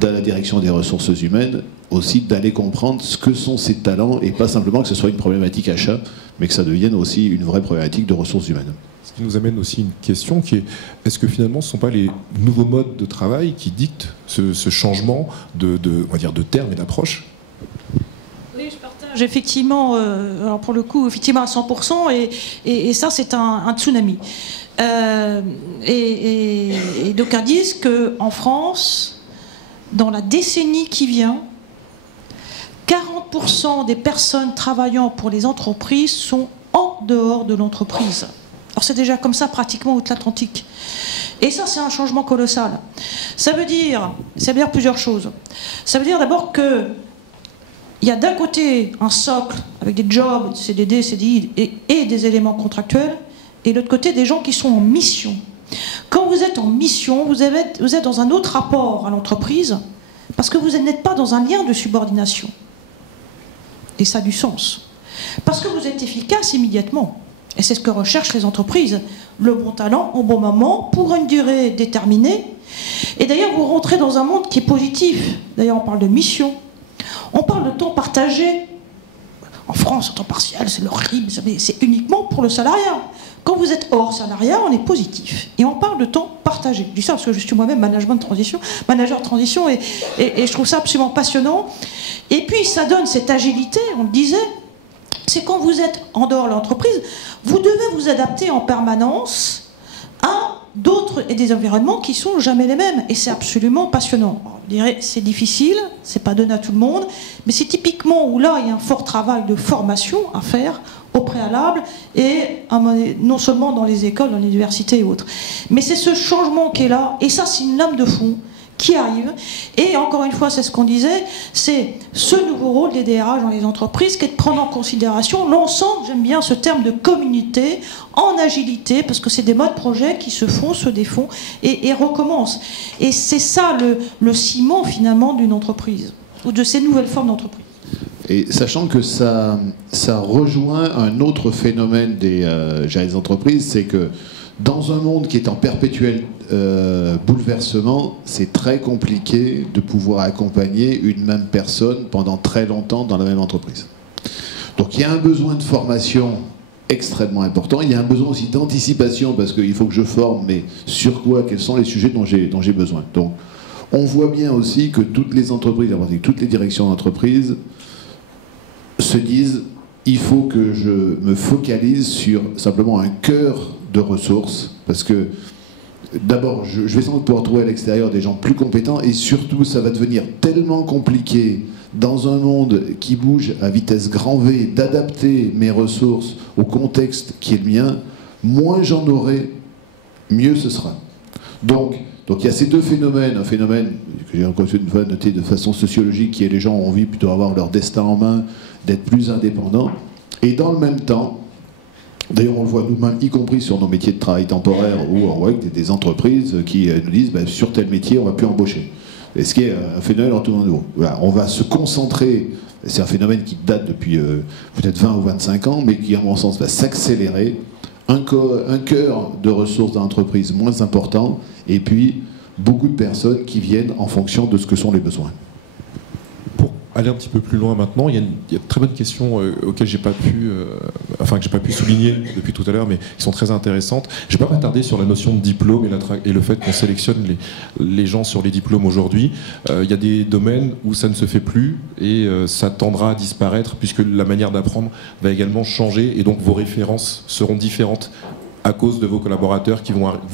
de la direction des ressources humaines, aussi d'aller comprendre ce que sont ces talents, et pas simplement que ce soit une problématique achat, mais que ça devienne aussi une vraie problématique de ressources humaines. Ce qui nous amène aussi une question qui est, est-ce que finalement ce ne sont pas les nouveaux modes de travail qui dictent ce changement on va dire, de termes et d'approche? Oui, je partage effectivement, alors pour le coup, effectivement à 100%, et ça c'est un tsunami. Et d'aucuns disent qu'en France, dans la décennie qui vient, 40% des personnes travaillant pour les entreprises sont en dehors de l'entreprise. Alors c'est déjà comme ça pratiquement outre-Atlantique. Et ça, c'est un changement colossal. Ça veut dire plusieurs choses. Ça veut dire d'abord que il y a d'un côté un socle avec des jobs, CDD, CDI et des éléments contractuels, et de l'autre côté des gens qui sont en mission. Quand vous êtes en mission, vous êtes dans un autre rapport à l'entreprise, parce que vous n'êtes pas dans un lien de subordination. Et ça a du sens. Parce que vous êtes efficace immédiatement. Et c'est ce que recherchent les entreprises. Le bon talent au bon moment, pour une durée déterminée. Et d'ailleurs, vous rentrez dans un monde qui est positif. D'ailleurs, on parle de mission. On parle de temps partagé. En France, le temps partiel, c'est horrible, c'est uniquement pour le salariat. Quand vous êtes hors salariat, on est positif. Et on parle de temps partagé. Je dis ça parce que je suis moi-même manager de transition, et je trouve ça absolument passionnant. Et puis, ça donne cette agilité, on le disait, c'est quand vous êtes en dehors de l'entreprise, vous devez vous adapter en permanence à d'autres et des environnements qui sont jamais les mêmes. Et c'est absolument passionnant. Je dirais, c'est difficile, c'est pas donné à tout le monde, mais c'est typiquement où là, il y a un fort travail de formation à faire au préalable, et non seulement dans les écoles, dans les universités et autres. Mais c'est ce changement qui est là, et ça, c'est une lame de fond qui arrivent. Et encore une fois, c'est ce qu'on disait, c'est ce nouveau rôle des DRH dans les entreprises qui est de prendre en considération l'ensemble, j'aime bien ce terme de communauté, en agilité, parce que c'est des modes projets qui se font, se défont et recommencent. Et c'est ça le ciment finalement d'une entreprise, ou de ces nouvelles formes d'entreprise. Et sachant que ça rejoint un autre phénomène des entreprises, c'est que dans un monde qui est en perpétuel bouleversement, c'est très compliqué de pouvoir accompagner une même personne pendant très longtemps dans la même entreprise. Donc il y a un besoin de formation extrêmement important. Il y a un besoin aussi d'anticipation, parce qu'il faut que je forme, mais sur quoi, quels sont les sujets dont j'ai besoin. Donc on voit bien aussi que toutes les entreprises, toutes les directions d'entreprise se disent, il faut que je me focalise sur simplement un cœur de ressources, parce que d'abord, je vais sans doute pouvoir trouver à l'extérieur des gens plus compétents, et surtout, ça va devenir tellement compliqué dans un monde qui bouge à vitesse grand V, d'adapter mes ressources au contexte qui est le mien. Moins j'en aurai, mieux ce sera. Donc il y a ces deux phénomènes, un phénomène que j'ai encore une fois noté de façon sociologique, qui est les gens ont envie plutôt d'avoir leur destin en main, d'être plus indépendants, et dans le même temps, d'ailleurs on le voit nous-mêmes, y compris sur nos métiers de travail temporaire, où on voit des entreprises qui nous disent sur tel métier on ne va plus embaucher. Et ce qui est un phénomène en tout nouveau. Voilà, on va se concentrer, c'est un phénomène qui date depuis peut-être 20 ou 25 ans, mais qui à mon sens va s'accélérer, un cœur de ressources d'entreprise moins important, et puis beaucoup de personnes qui viennent en fonction de ce que sont les besoins. Pour aller un petit peu plus loin maintenant, il y a de très bonnes questions auxquelles j'ai pas pu souligner depuis tout à l'heure, mais qui sont très intéressantes. Je ne vais pas m'attarder sur la notion de diplôme et le fait qu'on sélectionne les gens sur les diplômes aujourd'hui. Il y a des domaines où ça ne se fait plus et ça tendra à disparaître, puisque la manière d'apprendre va également changer, et donc vos références seront différentes à cause de vos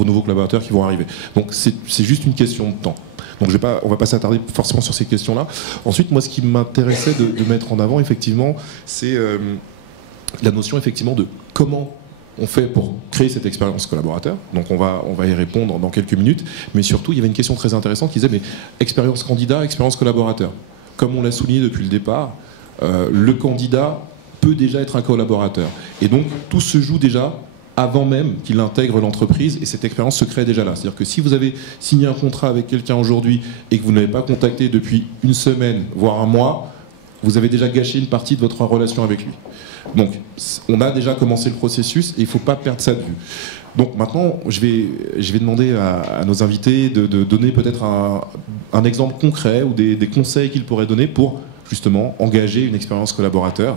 nouveaux collaborateurs qui vont arriver. Donc c'est juste une question de temps. Donc on va pas s'attarder forcément sur ces questions-là. Ensuite, moi, ce qui m'intéressait de mettre en avant, effectivement, c'est la notion, effectivement, de comment on fait pour créer cette expérience collaborateur. Donc on va y répondre dans quelques minutes. Mais surtout, il y avait une question très intéressante qui disait, mais expérience candidat, expérience collaborateur. Comme on l'a souligné depuis le départ, le candidat peut déjà être un collaborateur. Et donc, tout se joue déjà avant même qu'il intègre l'entreprise, et cette expérience se crée déjà là. C'est-à-dire que si vous avez signé un contrat avec quelqu'un aujourd'hui et que vous n'avez pas contacté depuis une semaine, voire un mois, vous avez déjà gâché une partie de votre relation avec lui. Donc, on a déjà commencé le processus et il ne faut pas perdre ça de vue. Donc maintenant, je vais demander à nos invités de donner peut-être un exemple concret ou des conseils qu'ils pourraient donner pour justement engager une expérience collaborateur.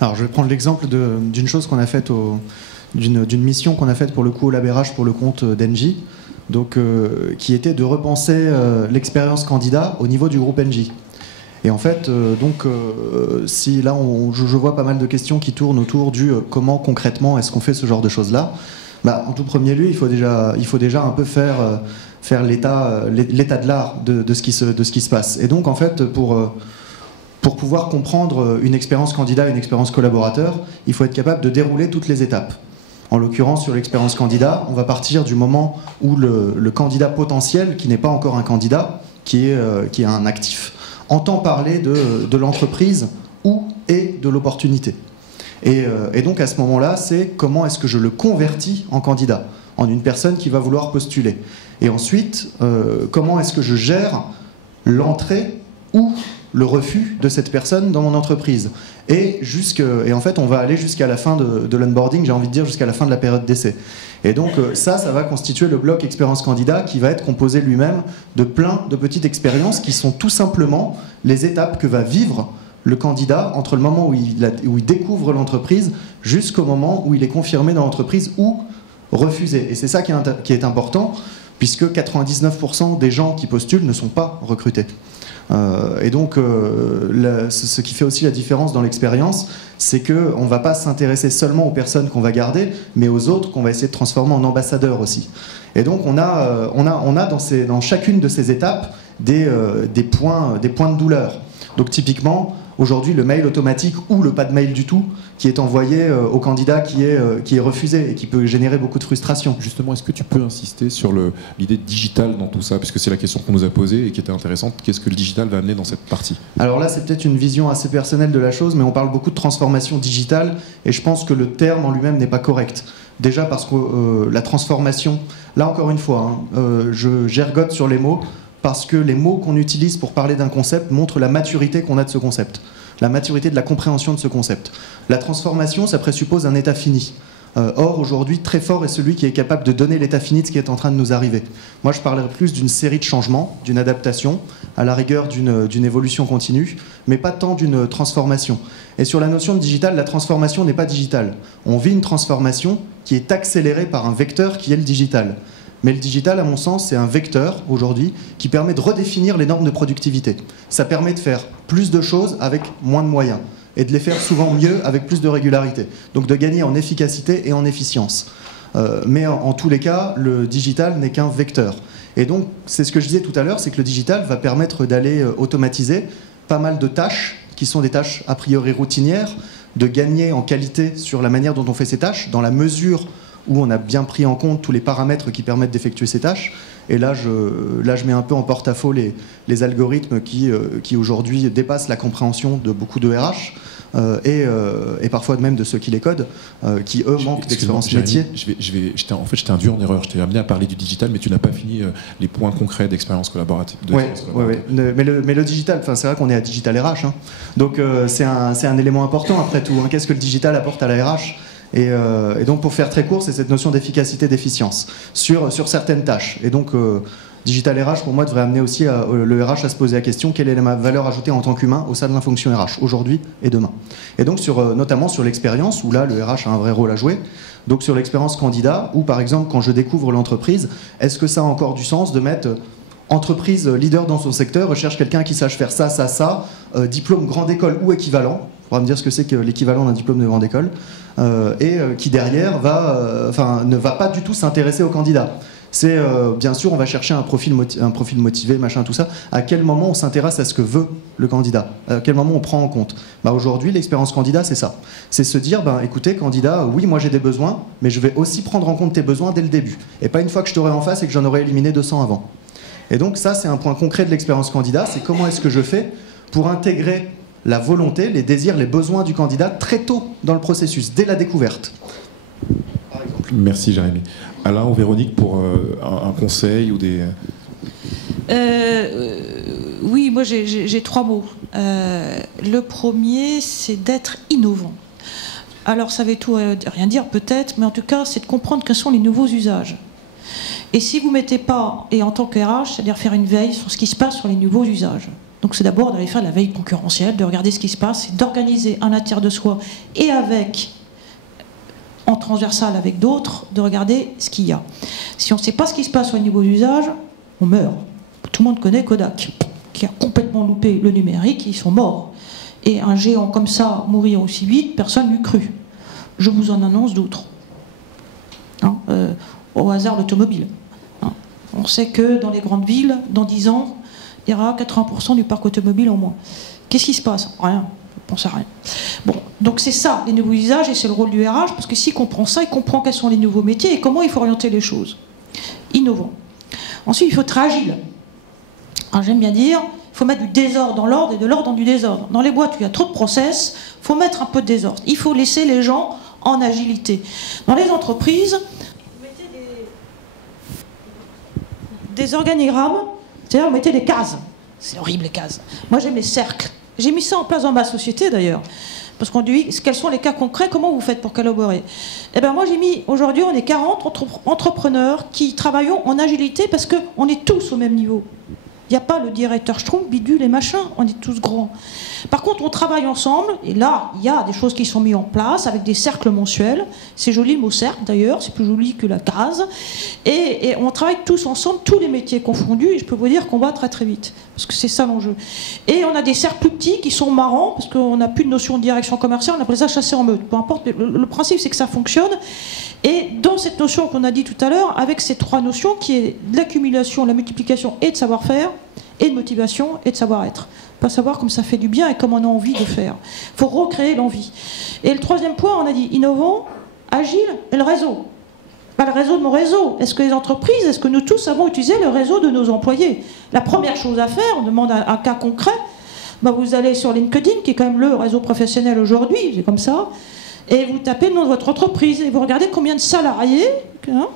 Alors je vais prendre l'exemple d'une chose qu'on a faite, d'une mission qu'on a faite pour le coup au LabRH pour le compte d'Engie, donc qui était de repenser l'expérience candidat au niveau du groupe Engie. Et en fait, si là je vois pas mal de questions qui tournent autour du comment concrètement est-ce qu'on fait ce genre de choses-là, en tout premier lieu, il faut déjà un peu faire l'état de l'art de ce qui se passe. Et donc en fait, pour pouvoir comprendre une expérience candidat, une expérience collaborateur, il faut être capable de dérouler toutes les étapes. En l'occurrence, sur l'expérience candidat, on va partir du moment où le candidat potentiel, qui n'est pas encore un candidat, qui est un actif, entend parler de l'entreprise et de l'opportunité. Et donc à ce moment-là, c'est comment est-ce que je le convertis en candidat, en une personne qui va vouloir postuler. Et ensuite, comment est-ce que je gère l'entrée ou le refus de cette personne dans mon entreprise. Et en fait, on va aller jusqu'à la fin de l'onboarding, j'ai envie de dire jusqu'à la fin de la période d'essai. Et donc ça va constituer le bloc expérience candidat qui va être composé lui-même de plein de petites expériences qui sont tout simplement les étapes que va vivre le candidat entre le moment où il découvre l'entreprise jusqu'au moment où il est confirmé dans l'entreprise ou refusé. Et c'est ça qui est important, puisque 99% des gens qui postulent ne sont pas recrutés. Et donc, ce qui fait aussi la différence dans l'expérience, c'est qu'on ne va pas s'intéresser seulement aux personnes qu'on va garder, mais aux autres qu'on va essayer de transformer en ambassadeurs aussi. Et donc, on a dans chacune de ces étapes des points de douleur. Donc, typiquement, aujourd'hui le mail automatique ou le pas de mail du tout qui est envoyé au candidat qui est refusé et qui peut générer beaucoup de frustration. Justement, est-ce que tu peux insister sur l'idée de digital dans tout ça, puisque c'est la question qu'on nous a posée et qui était intéressante. Qu'est-ce que le digital va amener dans cette partie? Alors là, c'est peut-être une vision assez personnelle de la chose, mais on parle beaucoup de transformation digitale et je pense que le terme en lui-même n'est pas correct. Déjà parce que la transformation, là encore une fois, je gergote sur les mots, parce que les mots qu'on utilise pour parler d'un concept montrent la maturité qu'on a de ce concept, la maturité de la compréhension de ce concept. La transformation, ça présuppose un état fini. Or, aujourd'hui, très fort est celui qui est capable de donner l'état fini de ce qui est en train de nous arriver. Moi, je parlerais plus d'une série de changements, d'une adaptation, à la rigueur d'une évolution continue, mais pas tant d'une transformation. Et sur la notion de digital, la transformation n'est pas digitale. On vit une transformation qui est accélérée par un vecteur qui est le digital. Mais le digital, à mon sens, c'est un vecteur, aujourd'hui, qui permet de redéfinir les normes de productivité. Ça permet de faire plus de choses avec moins de moyens, et de les faire souvent mieux avec plus de régularité. Donc de gagner en efficacité et en efficience. Mais en tous les cas, le digital n'est qu'un vecteur. Et donc, c'est ce que je disais tout à l'heure, c'est que le digital va permettre d'aller automatiser pas mal de tâches, qui sont des tâches a priori routinières, de gagner en qualité sur la manière dont on fait ces tâches, dans la mesure où on a bien pris en compte tous les paramètres qui permettent d'effectuer ces tâches. Et là, je mets un peu en porte-à-faux les algorithmes qui aujourd'hui dépassent la compréhension de beaucoup de RH et parfois même de ceux qui les codent, qui eux manquent d'expérience métier. En fait, je t'ai induit en erreur. Je t'ai amené à parler du digital, mais tu n'as pas fini les points concrets d'expérience collaborative. Oui, mais le digital, c'est vrai qu'on est à Digital RH. Hein. Donc c'est un élément important après tout. Hein. Qu'est-ce que le digital apporte à la RH ? Et donc, pour faire très court, c'est cette notion d'efficacité, d'efficience sur certaines tâches. Et donc, Digital RH, pour moi, devrait amener aussi le RH à se poser la question, quelle est ma valeur ajoutée en tant qu'humain au sein de la fonction RH, aujourd'hui et demain. Et donc, notamment sur l'expérience, où là, le RH a un vrai rôle à jouer. Donc, sur l'expérience candidat, où par exemple, quand je découvre l'entreprise, est-ce que ça a encore du sens de mettre entreprise leader dans son secteur, recherche quelqu'un qui sache faire ça, ça, ça, diplôme grande école ou équivalent, on va me dire ce que c'est que l'équivalent d'un diplôme de grande école, qui derrière ne va pas du tout s'intéresser au candidat. C'est bien sûr, on va chercher un profil motivé, machin, tout ça. À quel moment on s'intéresse à ce que veut le candidat? À quel moment on prend en compte? Aujourd'hui, l'expérience candidat, c'est ça. C'est se dire, écoutez, candidat, oui, moi j'ai des besoins, mais je vais aussi prendre en compte tes besoins dès le début. Et pas une fois que je t'aurai en face et que j'en aurai éliminé 200 avant. Et donc ça, c'est un point concret de l'expérience candidat. C'est comment est-ce que je fais pour intégrer la volonté, les désirs, les besoins du candidat très tôt dans le processus, dès la découverte. Merci Jérémy. Alain ou Véronique pour un conseil ou des... Oui, moi j'ai 3 mots. Le premier, c'est d'être innovant. Alors ça veut tout rien dire peut-être, mais en tout cas, c'est de comprendre quels sont les nouveaux usages. Et si vous ne mettez pas, et en tant que RH, c'est-à-dire faire une veille sur ce qui se passe sur les nouveaux usages. Donc c'est d'abord d'aller faire de la veille concurrentielle, de regarder ce qui se passe, et d'organiser à l'intérieur de soi et en transversal avec d'autres, de regarder ce qu'il y a. Si on ne sait pas ce qui se passe sur les nouveaux usages, on meurt. Tout le monde connaît Kodak, qui a complètement loupé le numérique, ils sont morts. Et un géant comme ça, mourir aussi vite, personne ne l'eût cru. Je vous en annonce d'autres. Au hasard, l'automobile. On sait que dans les grandes villes, dans 10 ans, il y aura 80% du parc automobile en moins. Qu'est-ce qui se passe? Rien. Je pense à rien. Bon, donc c'est ça, les nouveaux usages, et c'est le rôle du RH, parce que s'il comprend ça, il comprend quels sont les nouveaux métiers et comment il faut orienter les choses. Innovant. Ensuite, il faut être agile. Alors, j'aime bien dire, il faut mettre du désordre dans l'ordre et de l'ordre dans du désordre. Dans les boîtes où il y a trop de process, il faut mettre un peu de désordre. Il faut laisser les gens en agilité. Dans les entreprises, vous mettez des organigrammes, c'est-à-dire vous mettez des cases. C'est horrible, les cases. Moi, j'aime les cercles. J'ai mis ça en place dans ma société, d'ailleurs. Parce qu'on dit, quels sont les cas concrets, comment vous faites pour collaborer? Eh bien, moi, j'ai mis, aujourd'hui, on est 40 entrepreneurs qui travaillons en agilité parce qu'on est tous au même niveau. Il n'y a pas le directeur Schtroumpf, bidule et machin, on est tous grands. Par contre, on travaille ensemble, et là, il y a des choses qui sont mises en place avec des cercles mensuels. C'est joli le mot cercle, d'ailleurs, c'est plus joli que la case. Et on travaille tous ensemble, tous les métiers confondus, et je peux vous dire qu'on va très très vite, parce que c'est ça l'enjeu. Et on a des cercles plus petits qui sont marrants, parce qu'on n'a plus de notion de direction commerciale, on appelle ça chasser en meute. Peu importe, le principe, c'est que ça fonctionne. Et dans cette notion qu'on a dit tout à l'heure, avec ces 3 notions, qui est de l'accumulation, la multiplication et de savoir-faire, et de motivation et de savoir-être. Pas savoir comme ça fait du bien et comme on a envie de faire. Il faut recréer l'envie. Et le troisième point, on a dit innovant, agile et le réseau. Pas le réseau de mon réseau. Est-ce que les entreprises, est-ce que nous tous avons utilisé le réseau de nos employés? La première chose à faire, on demande un cas concret, vous allez sur LinkedIn, qui est quand même le réseau professionnel aujourd'hui, c'est comme ça, et vous tapez le nom de votre entreprise, et vous regardez combien de salariés,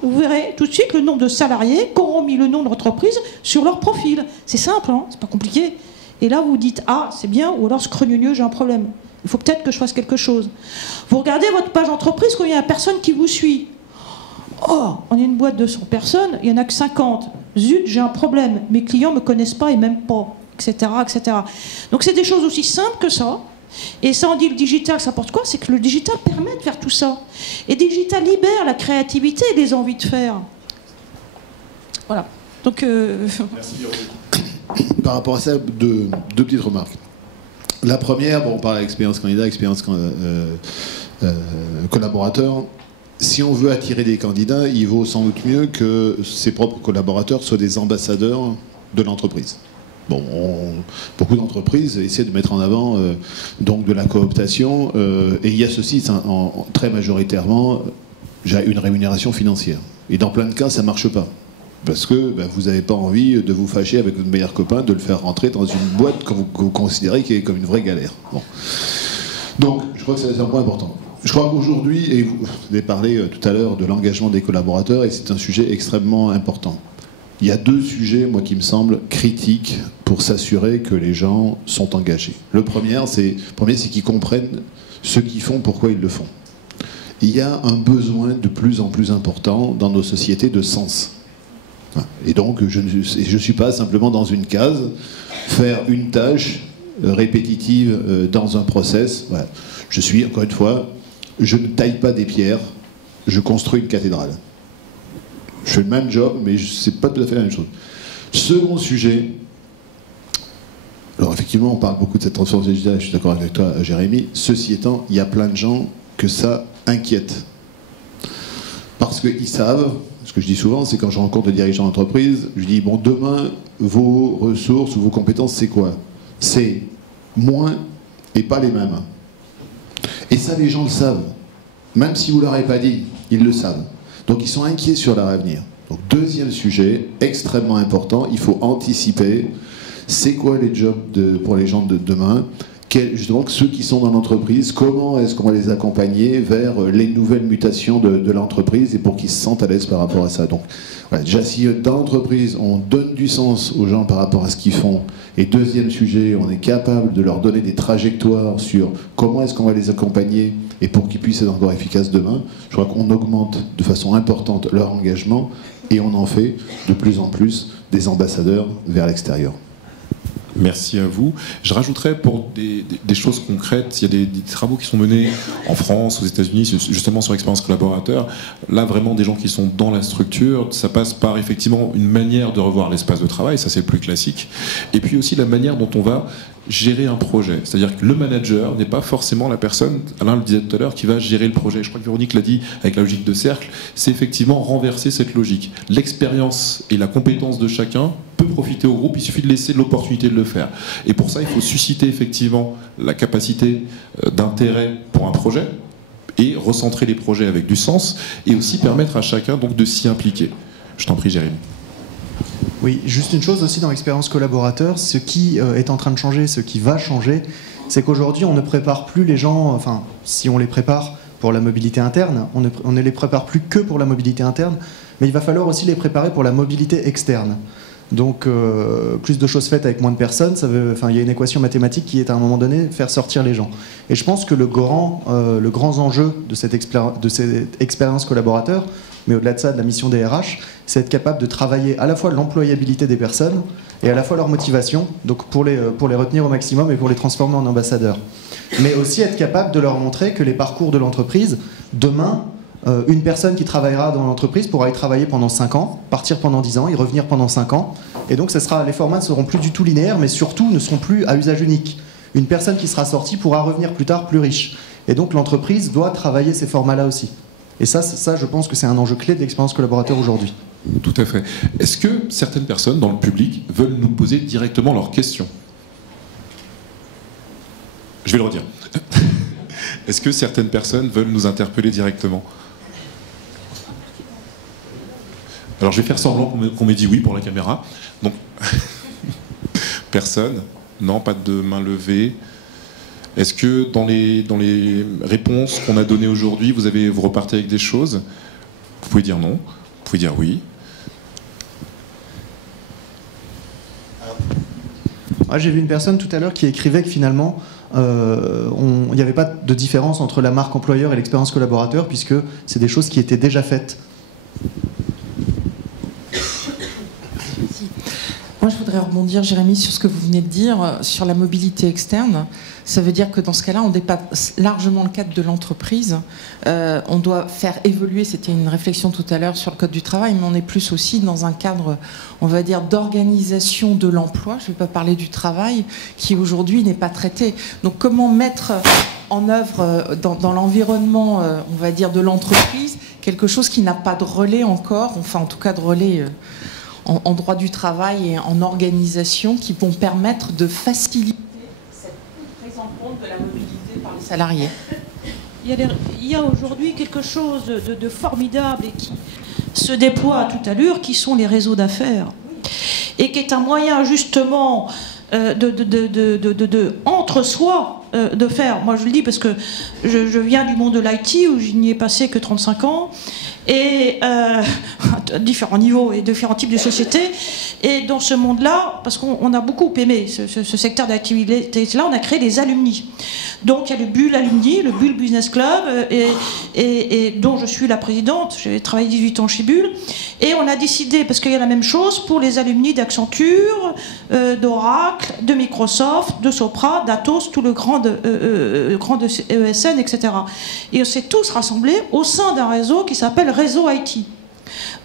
vous verrez tout de suite le nombre de salariés qui auront mis le nom de l'entreprise sur leur profil. C'est simple, c'est pas compliqué. Et là, vous vous dites, ah, c'est bien, ou alors, scrogneux, j'ai un problème. Il faut peut-être que je fasse quelque chose. Vous regardez votre page entreprise, combien il y a de personnes qui vous suivent. Oh, on est une boîte de 100 personnes, il n'y en a que 50. Zut, j'ai un problème. Mes clients ne me connaissent pas et même pas, etc., etc. Donc c'est des choses aussi simples que ça. Et ça, on dit le digital, ça apporte quoi? C'est que le digital permet de faire tout ça. Et le digital libère la créativité et les envies de faire. Voilà. Donc, Merci. Par rapport à ça, deux petites remarques. La première, on parle d'expérience candidat, expérience collaborateur. Si on veut attirer des candidats, il vaut sans doute mieux que ses propres collaborateurs soient des ambassadeurs de l'entreprise. Bon, beaucoup d'entreprises essaient de mettre en avant donc de la cooptation, et il y associe très majoritairement une rémunération financière. Et dans plein de cas, ça ne marche pas. Parce que vous n'avez pas envie de vous fâcher avec votre meilleur copain, de le faire rentrer dans une boîte que vous considérez qui est comme une vraie galère. Bon. Donc, je crois que c'est un point important. Je crois qu'aujourd'hui, et vous avez parlé tout à l'heure de l'engagement des collaborateurs, et c'est un sujet extrêmement important. Il y a deux sujets, moi, qui me semblent critiques pour s'assurer que les gens sont engagés. Le premier, c'est qu'ils comprennent ce qu'ils font, pourquoi ils le font. Il y a un besoin de plus en plus important dans nos sociétés de sens. Et donc, je ne suis pas simplement dans une case, faire une tâche répétitive dans un process. Voilà. Je suis, encore une fois, je ne taille pas des pierres, je construis une cathédrale. Je fais le même job, mais ce n'est pas tout à fait la même chose. Second sujet, alors effectivement, on parle beaucoup de cette transformation digitale, je suis d'accord avec toi, Jérémy. Ceci étant, il y a plein de gens que ça inquiète. Parce qu'ils savent, ce que je dis souvent, c'est quand je rencontre des dirigeants d'entreprise, je dis, bon, demain, vos ressources ou vos compétences, c'est quoi? C'est moins et pas les mêmes. Et ça, les gens le savent. Même si vous ne leur avez pas dit, ils le savent. Donc, ils sont inquiets sur leur avenir. Donc, deuxième sujet, extrêmement important, il faut anticiper. C'est quoi les jobs pour les gens de demain? Justement, ceux qui sont dans l'entreprise, comment est-ce qu'on va les accompagner vers les nouvelles mutations de l'entreprise et pour qu'ils se sentent à l'aise par rapport à ça. Donc, voilà, déjà, si dans l'entreprise, on donne du sens aux gens par rapport à ce qu'ils font, et deuxième sujet, on est capable de leur donner des trajectoires sur comment est-ce qu'on va les accompagner et pour qu'ils puissent être encore efficaces demain, je crois qu'on augmente de façon importante leur engagement et on en fait de plus en plus des ambassadeurs vers l'extérieur. Merci à vous. Je rajouterais pour des choses concrètes, il y a des travaux qui sont menés en France, aux États-Unis, justement sur l'expérience collaborateur. Là, vraiment, des gens qui sont dans la structure, ça passe par effectivement une manière de revoir l'espace de travail, ça c'est le plus classique. Et puis aussi la manière dont on va gérer un projet. C'est-à-dire que le manager n'est pas forcément la personne, Alain le disait tout à l'heure, qui va gérer le projet. Je crois que Véronique l'a dit avec la logique de cercle, c'est effectivement renverser cette logique. L'expérience et la compétence de chacun peut profiter au groupe, il suffit de laisser l'opportunité de le faire. Et pour ça, il faut susciter effectivement la capacité d'intérêt pour un projet et recentrer les projets avec du sens et aussi permettre à chacun donc de s'y impliquer. Je t'en prie, Jérémy. Oui, juste une chose aussi dans l'expérience collaborateur, ce qui est en train de changer, ce qui va changer, c'est qu'aujourd'hui on ne prépare plus les gens, enfin si on les prépare pour la mobilité interne, on ne les prépare plus que pour la mobilité interne, mais il va falloir aussi les préparer pour la mobilité externe. Donc plus de choses faites avec moins de personnes, il y a une équation mathématique qui est à un moment donné faire sortir les gens. Et je pense que le grand enjeu de cette expérience collaborateur, mais au-delà de ça, de la mission des RH, c'est être capable de travailler à la fois l'employabilité des personnes et à la fois leur motivation, donc pour les retenir au maximum et pour les transformer en ambassadeurs. Mais aussi être capable de leur montrer que les parcours de l'entreprise, demain, une personne qui travaillera dans l'entreprise pourra y travailler pendant 5 ans, partir pendant 10 ans, y revenir pendant 5 ans. Et donc les formats ne seront plus du tout linéaires, mais surtout ne seront plus à usage unique. Une personne qui sera sortie pourra revenir plus tard plus riche. Et donc l'entreprise doit travailler ces formats-là aussi. Et ça, je pense que c'est un enjeu clé de l'expérience collaborateur aujourd'hui. Tout à fait. Est-ce que certaines personnes dans le public veulent nous poser directement leurs questions? Je vais le redire. Est-ce que certaines personnes veulent nous interpeller directement? Alors je vais faire semblant qu'on m'ait dit oui pour la caméra. Donc, personne? Non, pas de main levée. Est-ce que dans les réponses qu'on a données aujourd'hui, vous repartez avec des choses? Vous pouvez dire non, vous pouvez dire oui. Moi, j'ai vu une personne tout à l'heure qui écrivait que finalement, il n'y avait pas de différence entre la marque employeur et l'expérience collaborateur, puisque c'est des choses qui étaient déjà faites. Moi, je voudrais rebondir, Jérémy, sur ce que vous venez de dire, sur la mobilité externe. Ça veut dire que dans ce cas-là, on dépasse largement le cadre de l'entreprise. On doit faire évoluer, c'était une réflexion tout à l'heure sur le code du travail, mais on est plus aussi dans un cadre, on va dire, d'organisation de l'emploi. Je ne vais pas parler du travail, qui aujourd'hui n'est pas traité. Donc comment mettre en œuvre dans l'environnement, on va dire, de l'entreprise, quelque chose qui n'a pas de relais encore, enfin en tout cas de relais en droit du travail et en organisation, qui vont permettre de faciliter cette prise en compte de la mobilité par les salariés. Il y a aujourd'hui quelque chose de formidable et qui se déploie à toute allure, qui sont les réseaux d'affaires. Et qui est un moyen justement entre soi de faire. Moi je le dis parce que je viens du monde de l'IT où je n'y ai passé que 35 ans. Et à différents niveaux et différents types de sociétés. Et dans ce monde-là, parce qu'on a beaucoup aimé ce secteur d'activité-là, on a créé des alumni. Donc il y a le Bull Alumni, le Bull Business Club, et dont je suis la présidente. J'ai travaillé 18 ans chez Bull. Et on a décidé, parce qu'il y a la même chose pour les alumni d'Accenture, d'Oracle, de Microsoft, de Sopra, d'Atos, tout le grand ESN, etc. Et on s'est tous rassemblés au sein d'un réseau qui s'appelle Réseau IT.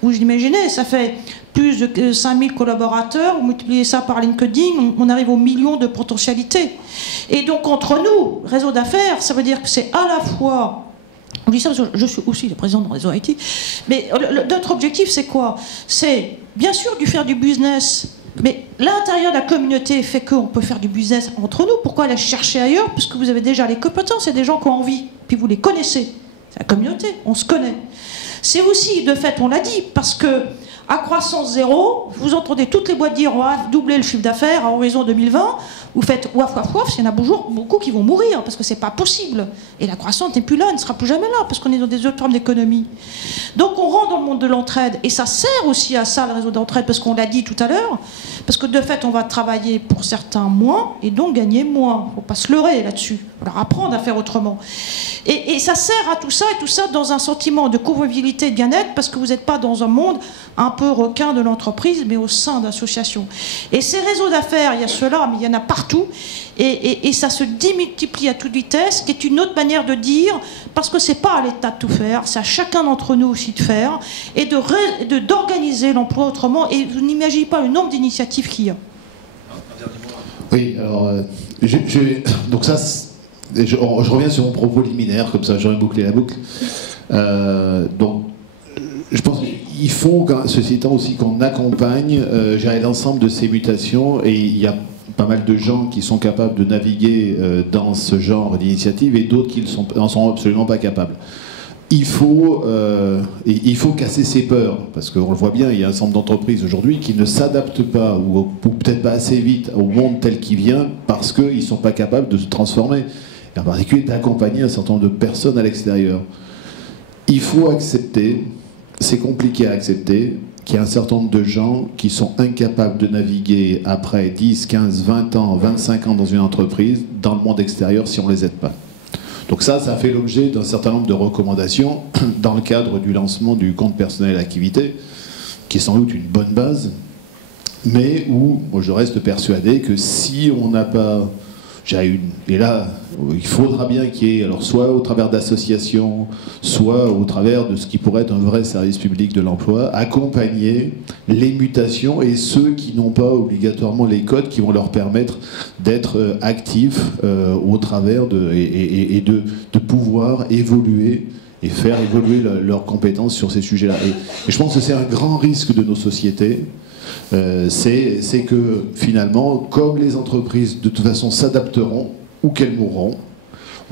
Vous imaginez, ça fait plus de 5000 collaborateurs, vous multipliez ça par LinkedIn, on arrive aux millions de potentialités. Et donc entre nous, réseau d'affaires, ça veut dire que c'est à la fois... On dit ça parce que je suis aussi le président du réseau IT, mais notre objectif c'est quoi? C'est bien sûr de faire du business, mais l'intérieur de la communauté fait qu'on peut faire du business entre nous. Pourquoi aller chercher ailleurs? Parce que vous avez déjà les compétences et des gens qui ont envie, puis vous les connaissez. C'est la communauté, on se connaît. C'est aussi, de fait, on l'a dit, parce que à croissance zéro, vous entendez toutes les boîtes dire on va doubler le chiffre d'affaires à horizon 2020, vous faites ouaf ouaf ouaf, il y en a beaucoup qui vont mourir parce que c'est pas possible. Et la croissance n'est plus là, elle ne sera plus jamais là parce qu'on est dans des autres formes d'économie. Donc on rentre dans le monde de l'entraide et ça sert aussi à ça le réseau d'entraide parce qu'on l'a dit tout à l'heure, parce que de fait on va travailler pour certains moins et donc gagner moins. Faut pas se leurrer là-dessus, faut leur apprendre à faire autrement. Et ça sert à tout ça et tout ça dans un sentiment de convivialité et de bien-être parce que vous n'êtes pas dans un monde un peu requin de l'entreprise mais au sein d'associations. Et ces réseaux d'affaires, il y a ceux-là mais il y en a partout et ça se démultiplie à toute vitesse, qui est une autre manière de dire, parce que c'est pas à l'État de tout faire, c'est à chacun d'entre nous aussi de faire et d'organiser l'emploi autrement. Et vous n'imaginez pas le nombre d'initiatives qu'il y a. Oui, alors donc ça, je reviens sur mon propos liminaire, comme ça j'aurais bouclé la boucle. Donc je pense qu'il faut, ceci étant aussi, qu'on accompagne l'ensemble de ces mutations, et il y a pas mal de gens qui sont capables de naviguer dans ce genre d'initiative et d'autres qui n'en sont absolument pas capables. Il faut casser ces peurs, parce qu'on le voit bien, il y a un certain nombre d'entreprises aujourd'hui qui ne s'adaptent pas, ou peut-être pas assez vite, au monde tel qu'il vient, parce qu'ils ne sont pas capables de se transformer, et en particulier d'accompagner un certain nombre de personnes à l'extérieur. Il faut accepter, c'est compliqué à accepter, qu'il y a un certain nombre de gens qui sont incapables de naviguer après 10, 15, 20 ans, 25 ans dans une entreprise, dans le monde extérieur, si on ne les aide pas. Donc ça fait l'objet d'un certain nombre de recommandations dans le cadre du lancement du compte personnel d'activité, qui est sans doute une bonne base, mais où moi, je reste persuadé que si on n'a pas... Et là, il faudra bien qu'il y ait, alors soit au travers d'associations, soit au travers de ce qui pourrait être un vrai service public de l'emploi, accompagner les mutations et ceux qui n'ont pas obligatoirement les codes qui vont leur permettre d'être actifs au travers de pouvoir évoluer et faire évoluer leurs compétences sur ces sujets-là. Et je pense que c'est un grand risque de nos sociétés, c'est que finalement, comme les entreprises de toute façon s'adapteront ou qu'elles mourront,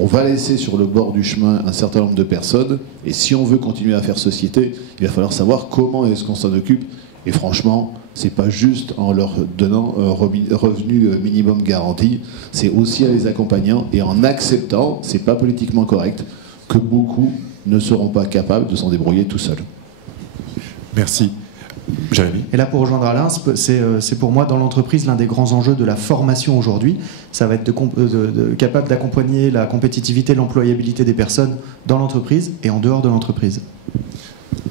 on va laisser sur le bord du chemin un certain nombre de personnes, et si on veut continuer à faire société, il va falloir savoir comment est-ce qu'on s'en occupe. Et franchement, c'est pas juste en leur donnant un revenu minimum garanti, c'est aussi en les accompagnant et en acceptant, c'est pas politiquement correct, que beaucoup ne seront pas capables de s'en débrouiller tout seuls. Merci. Jérémy. Et là, pour rejoindre Alain, c'est pour moi, dans l'entreprise, l'un des grands enjeux de la formation aujourd'hui. Ça va être capable d'accompagner la compétitivité, l'employabilité des personnes dans l'entreprise et en dehors de l'entreprise.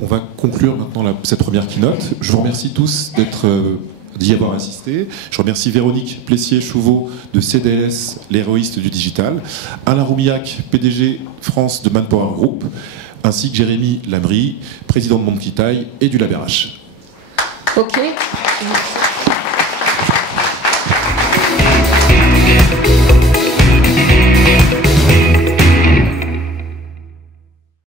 On va conclure maintenant cette première keynote. Je vous remercie tous d'y avoir assisté. Je remercie Véronique Plessier-Chauveau de CDLS, l'héroïste du digital, Alain Roumillac, PDG France de Manpower Group, ainsi que Jérémy Lamry, président de Monkey Taille et du LabRH. Ok.